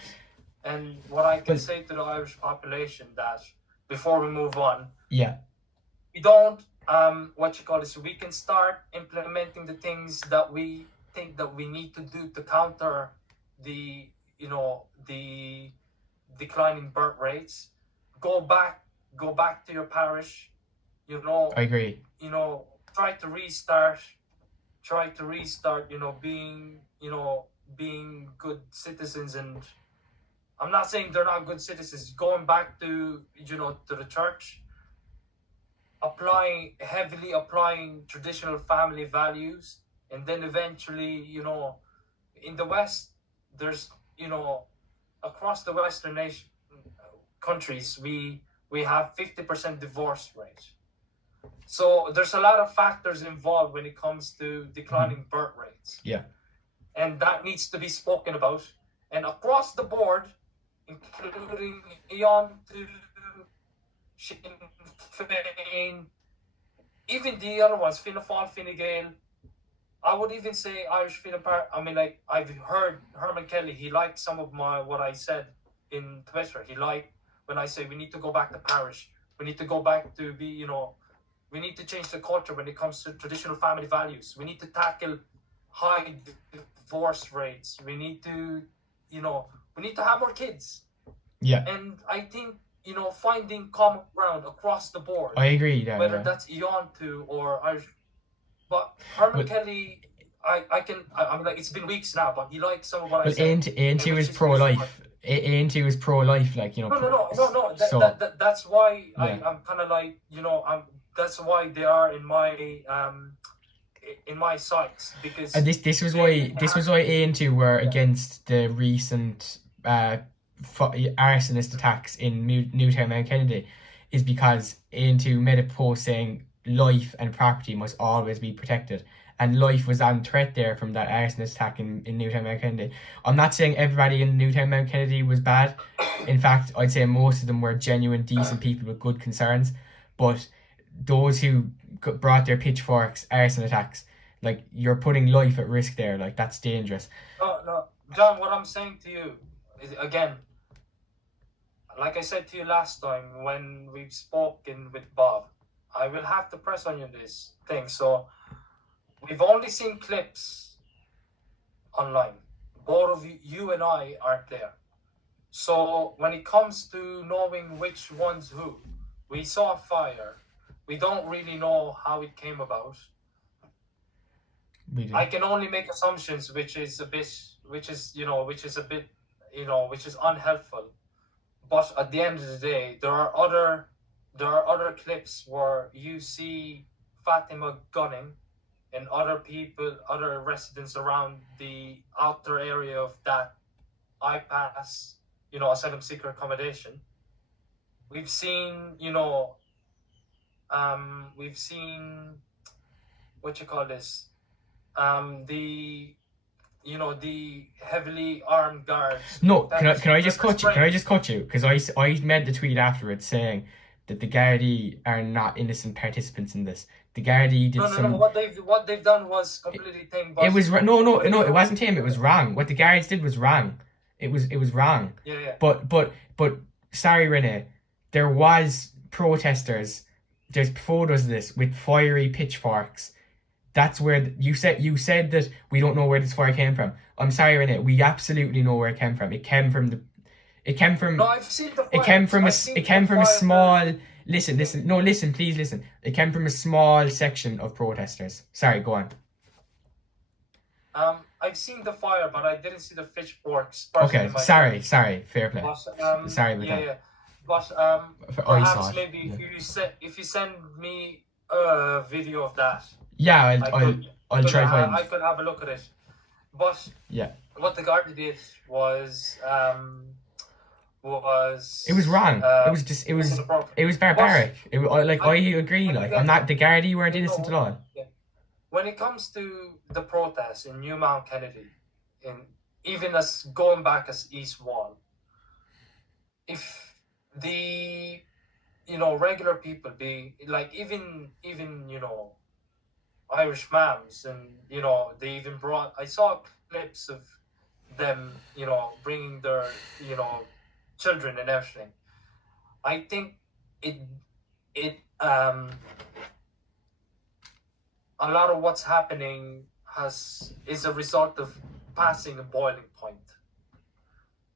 And what I can say to the Irish population that before we move on, we don't we can start implementing the things that we think that we need to do to counter the declining birth rates. Go back to your parish. I agree. Try to restart. Being good citizens. And I'm not saying they're not good citizens. Going back to to the church, heavily applying traditional family values, and then eventually in the West, there's, across the Western nation countries, we have 50% divorce rate. So there's a lot of factors involved when it comes to declining birth rates. Yeah. And that needs to be spoken about. And across the board, including Eon to Sinn Féin, even the other ones, Fianna Fáil, Fine Gael, I would even say Irish-Phillipino. I mean, like, I've heard Herman Kelly, he liked some of what I said in Twitter. He liked when I say we need to go back to parish. We need to go back to be, we need to change the culture when it comes to traditional family values. We need to tackle high divorce rates. We need to, we need to have more kids. Yeah. And I think, finding common ground across the board. I agree there. Whether that's Iontu or Irish. But Herman Kelly, I mean, like, it's been weeks now, but he liked some of what I said. Iontu is pro-life. Iontu is pro-life, like, No. That's why I'm kind of like, that's why they are in my sights, because. And this was why Iontu were against the recent arsonist attacks in Newtown, Mount Kennedy, is because Iontu made a post saying life and property must always be protected, and life was on threat there from that arsonist attack in Newtown, Mount Kennedy. I'm not saying everybody in Newtown, Mount Kennedy was bad. In fact, I'd say most of them were genuine, decent people with good concerns, but those who brought their pitchforks, arson attacks, like, you're putting life at risk there. Like, that's dangerous. No, John, what I'm saying to you is, again, like I said to you last time when we've spoken with Bob, I will have to press on you this thing. So we've only seen clips online. Both of you and I aren't there. So when it comes to knowing which one's who, we saw a fire. We don't really know how it came about. I can only make assumptions, which is unhelpful. But at the end of the day, there are other clips where you see Fatima gunning and other residents around the outer area of that IPAS, asylum seeker accommodation. We've seen, what you call this, the heavily armed guards. No, can I just cut you? Because I made the tweet afterwards saying that the Gardaí are not innocent participants in this. The Gardaí did some. No. What they've done was completely tame. It was no. It wasn't tame. It was wrong. What the Guards did was wrong. It was wrong. Yeah. But sorry, René, there was protesters. There's photos of this with fiery pitchforks. That's where you said that we don't know where this fire came from. I'm sorry, René. We absolutely know where it came from. It came from. No, I've seen the fire. It came from a small. Listen. No, listen, please listen. It came from a small section of protesters. Sorry, go on. I've seen the fire, but I didn't see the pitchforks. Okay, sorry. Fair play. But, sorry about that. Yeah. But perhaps maybe if you send me a video of that. Yeah, I'll try find. I could have a look at it. But yeah, what the Garda did was it was wrong. It was barbaric. I agree. Like, I'm not, the Gardaí weren't innocent at all. Yeah. When it comes to the protests in New Mount Kennedy, even as going back as East Wall, if the regular people be like, even Irish mams, and they even brought, I saw clips of them bringing their children and everything. I think it a lot of what's happening is a result of passing a boiling point.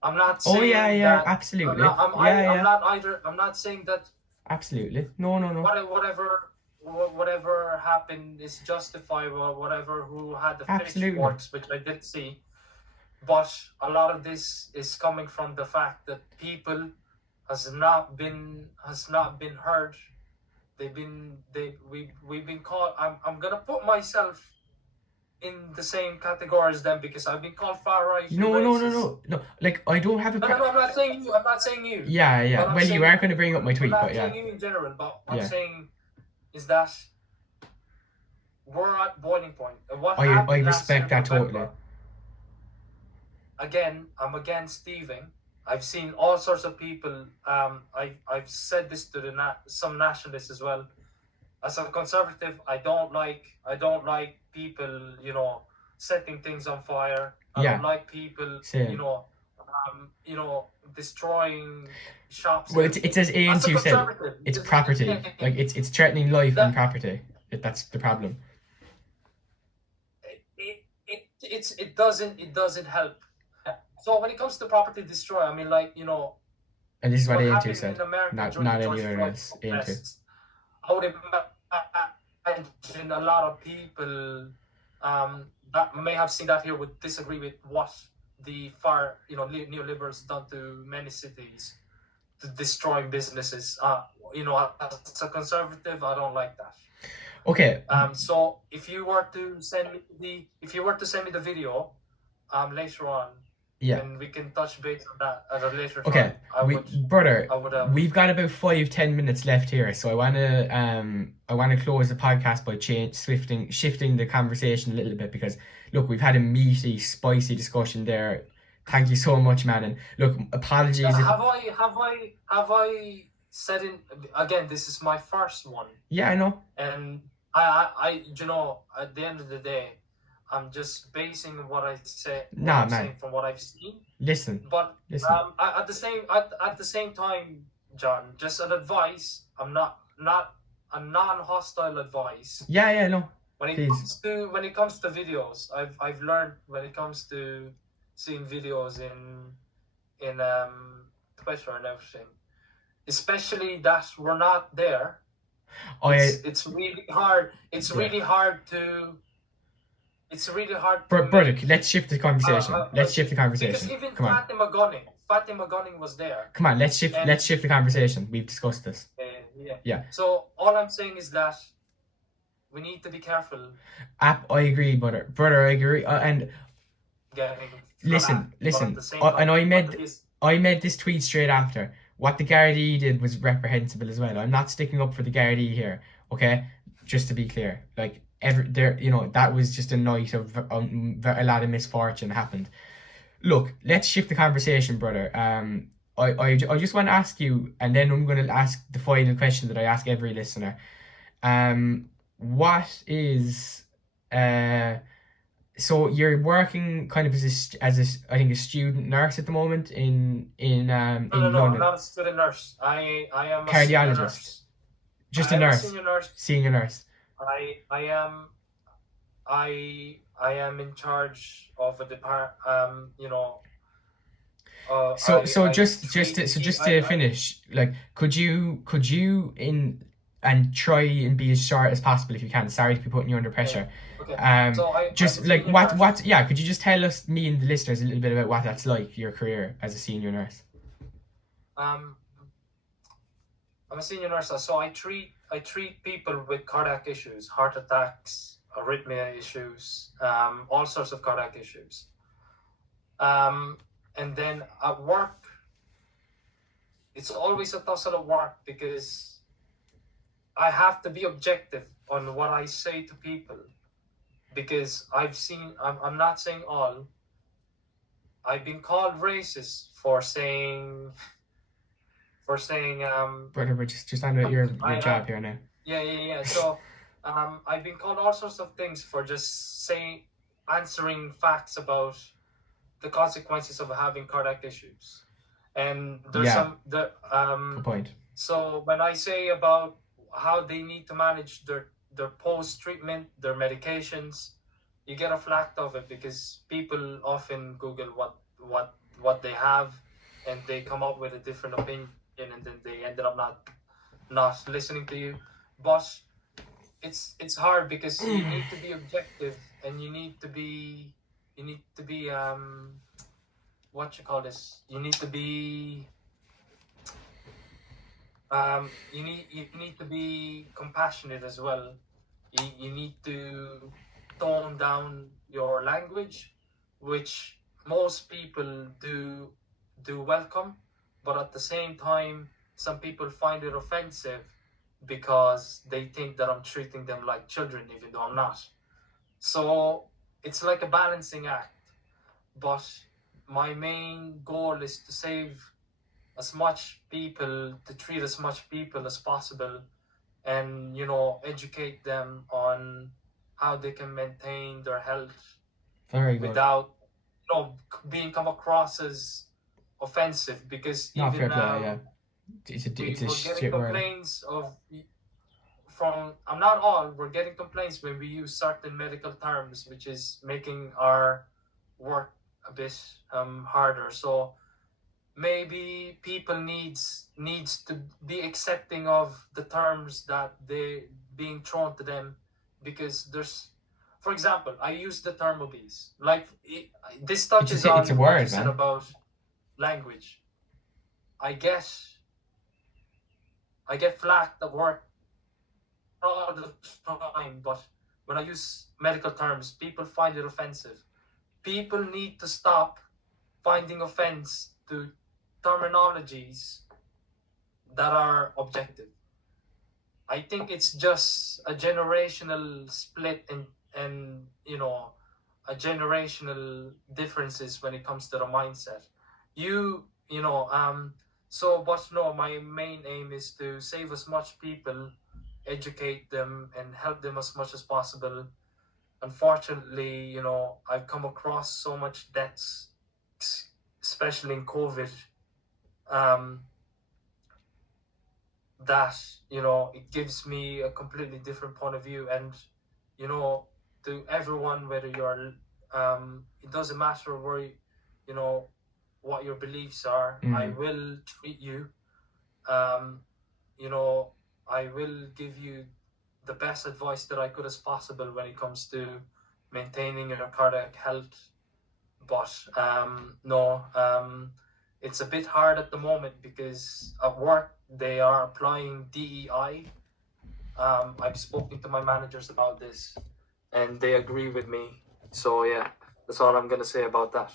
I'm not saying. Oh yeah, that, absolutely. I'm not saying that. Absolutely. No. Whatever happened is justifiable. Whatever who had the pitchforks, which I did see, but a lot of this is coming from the fact that people has not been heard. We've been called. I'm gonna put myself in the same category as them because I've been called far right. No. Like, I don't have a. No, I'm not saying you. I'm not saying you. Yeah. Well, you are going to bring up my tweet, I'm not but yeah. saying you in general, but what Yeah. I'm saying is that we're at boiling point. And what I happened last respect year, that totally. November, again, I'm against thieving. I've seen all sorts of people. I've said this to some nationalists as well. As a conservative, I don't like people, setting things on fire. I don't like people, Same. destroying shops. Well, it's as Ian you said. It's property. Like it's threatening life and property. That's the problem. It doesn't help. So when it comes to property destroy, I mean, and this is what Ian happened said. in America Not during anyone else. Ian too. I would imagine a lot of people that may have seen that here would disagree with what the neoliberals done to many cities, to destroying businesses. As a conservative, I don't like that. Okay. So if you were to send me the video, later on, yeah, and we can touch base on that at a later time. Okay, we've got about 5-10 minutes left here, so I wanna close the podcast by shifting the conversation a little bit because look, we've had a meaty, spicy discussion there. Thank you so much, man. And look, apologies. Have I said it again? This is my first one. Yeah, I know. And I at the end of the day, I'm just basing what I say. Saying from what I've seen. Listen. At the same time, John, just an advice. I'm not a non-hostile advice. Yeah, no. When it comes to videos, I've learned when it comes to seeing videos in Twitter and everything, especially that we're not there. It's really hard. It's really hard to. Brother, let's shift the conversation. Let's shift the conversation. Because even Come on. Fatima Gunning was there. Come on, let's shift the conversation. We've discussed this. Yeah. So all I'm saying is that we need to be careful. I agree, brother. I agree. And listen. And I made this tweet straight after. What the Gardaí did was reprehensible as well. I'm not sticking up for the Gardaí here, okay? Just to be clear, like that was just a night of a lot of misfortune happened. Look, let's shift the conversation, brother. I just want to ask you, and then I'm going to ask the final question that I ask every listener. What is so you're working kind of as a student nurse at the moment in London? No, I'm not a student nurse. I am a cardiologist. Just a nurse. Senior nurse. I am in charge of a department. Just to finish, like, could you try and be as short as possible if you can. Sorry to be putting you under pressure. Okay. Could you just tell us, me and the listeners, a little bit about what that's like, your career as a senior nurse? I'm a senior nurse, so I treat people with cardiac issues, heart attacks, arrhythmia issues, all sorts of cardiac issues. And then at work, it's always a tussle at work because I have to be objective on what I say to people because I'm not saying all. I've been called racist for saying. Brother, we're just on your job here now. Yeah. So, I've been called all sorts of things for just answering facts about the consequences of having cardiac issues, and there's good point. So when I say about how they need to manage their post-treatment, their medications, you get a flack of it because people often Google what they have, and they come up with a different opinion, and then they ended up not listening to you. But it's hard because you need to be objective, and you need to be what you call this? You need to be you need to be compassionate as well. You need to tone down your language, which most people do welcome, but at the same time, some people find it offensive because they think that I'm treating them like children, even though I'm not. So it's like a balancing act. But my main goal is to save as much people, to treat as much people as possible, and educate them on how they can maintain their health Very good. without being come across as offensive, because Not even fair play, now yeah. It's a we're getting shit world. complaints from I'm not all, we're getting complaints when we use certain medical terms, which is making our work a bit harder. So maybe people needs to be accepting of the terms that they being thrown to them, because there's, for example, I use the term obese, like this touches on it's a what word, you said man. about language. I get flack at work all the time, but when I use medical terms, people find it offensive. People need to stop finding offense to terminologies that are objective. I think it's just a generational split and a generational differences when it comes to the mindset. But no, my main aim is to save as much people, educate them, and help them as much as possible. Unfortunately, I've come across so much deaths, especially in COVID, that it gives me a completely different point of view. And to everyone, whether you're it doesn't matter where what your beliefs are, I will treat you, I will give you the best advice that I could as possible when it comes to maintaining your cardiac health. But it's a bit hard at the moment because at work they are applying DEI. I've spoken to my managers about this and they agree with me. So yeah, that's all I'm gonna say about that.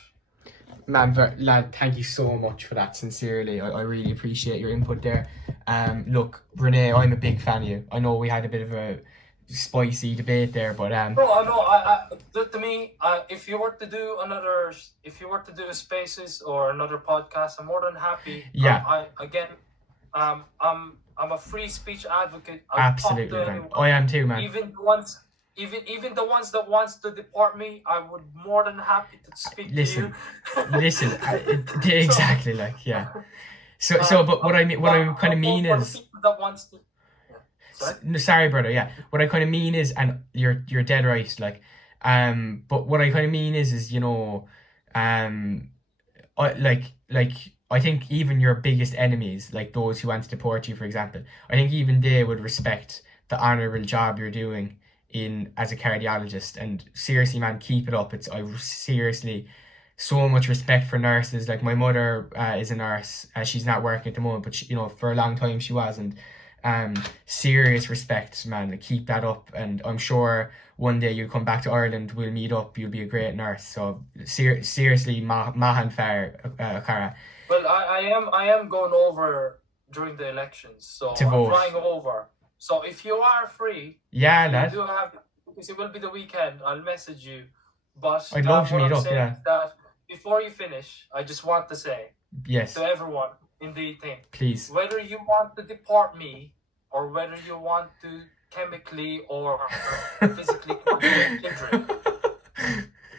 Man, lad, thank you so much for that, sincerely. I really appreciate your input there. Look, René, I'm a big fan of you. I know we had a bit of a spicy debate there, but to me, if you were to do a spaces or another podcast, I'm more than happy. Yeah. I'm a free speech advocate. Absolutely, man. I am too, man. Even the ones that wants to deport me, I would more than happy to speak to you. Listen, exactly, like, yeah. So, but what I kind of mean is, that wants to. No, sorry, brother. Yeah, what I kind of mean is, and you're dead right. Like, but what I kind of mean is I think even your biggest enemies, like those who want to deport you, for example, I think even they would respect the honourable job you're doing as a cardiologist. And seriously, man, keep it up. I seriously so much respect for nurses. Like, my mother is a nurse. She's not working at the moment, but for a long time she was, and serious respect, man. Keep that up, and I'm sure one day you'll come back to Ireland, we'll meet up, you'll be a great nurse. So seriously, mahan fair, Cara. Well, I am going over during the elections, so I'm flying over. So if you are free, lad, because it will be the weekend, I'll message you. But I'd love to meet up. Yeah. That before you finish, I just want to say, yes, to everyone in the thing, please, whether you want to deport me or whether you want to chemically or physically control children,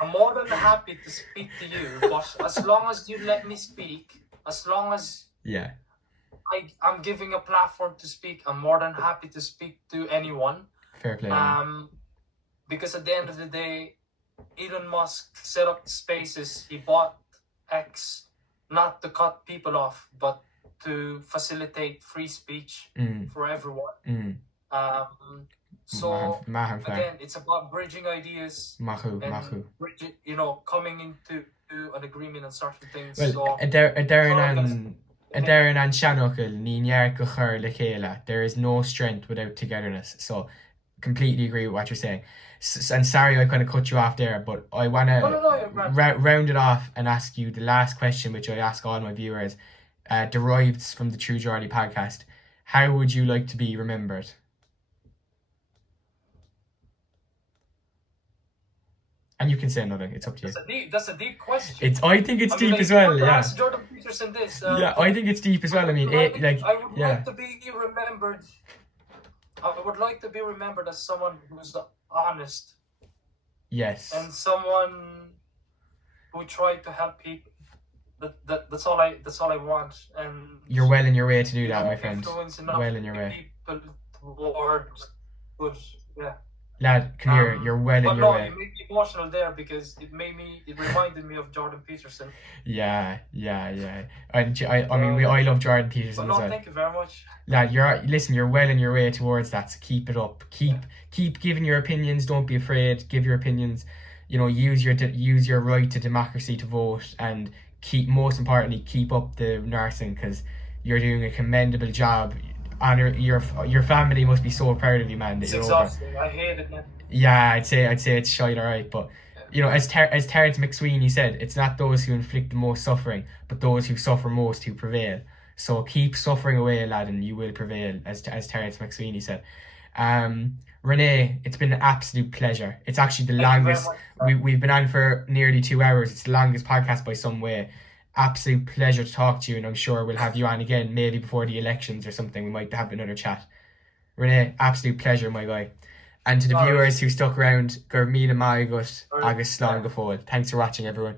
I'm more than happy to speak to you. But as long as you let me speak, as long as I'm giving a platform to speak, I'm more than happy to speak to anyone. Fair play. Because at the end of the day, Elon Musk set up spaces. He bought X not to cut people off, but to facilitate free speech for everyone. So again, it's about bridging ideas and coming into an agreement on certain things. Well, there is no strength without togetherness. So completely agree with what you're saying. And sorry I kind of cut you off there, but I want to you're grand. round it off and ask you the last question, which I ask all my viewers, derived from the True Geordie podcast. How would you like to be remembered? And you can say nothing. It's up to you. That's a deep question. I think it's deep as well. Yeah. Ask Jordan Peterson this. Yeah, I think it's deep as well. I mean, I would like to be remembered. I would like to be remembered as someone who's honest. Yes. And someone who tried to help people. That's all I want. And you're well in your way to do that, my friend. Well in your way. People towards good. Yeah. Lad, come here. You're well in your way. It made me emotional there because it reminded me of Jordan Peterson. Yeah. And I love Jordan Peterson as well. Thank you very much. Lad, you're well in your way towards that. So keep it up. Keep giving your opinions. Don't be afraid. Give your opinions. Use your right to democracy to vote, and most importantly, keep up the nursing, because you're doing a commendable job. Your family must be so proud of you, man. It's exhausting. I hate it, man. Yeah, I'd say it's shite, alright, but as Terence McSweeney said, it's not those who inflict the most suffering, but those who suffer most who prevail. So keep suffering away, lad, and you will prevail, as Terence McSweeney said. René, it's been an absolute pleasure. It's actually the longest. We've been on for nearly 2 hours. It's the longest podcast by some way. Absolute pleasure to talk to you, and I'm sure we'll have you on again, maybe before the elections or something. We might have another chat. René, absolute pleasure, my guy. And to the viewers who stuck around, gur míle maith agus slán go fóill. Thanks for watching, everyone.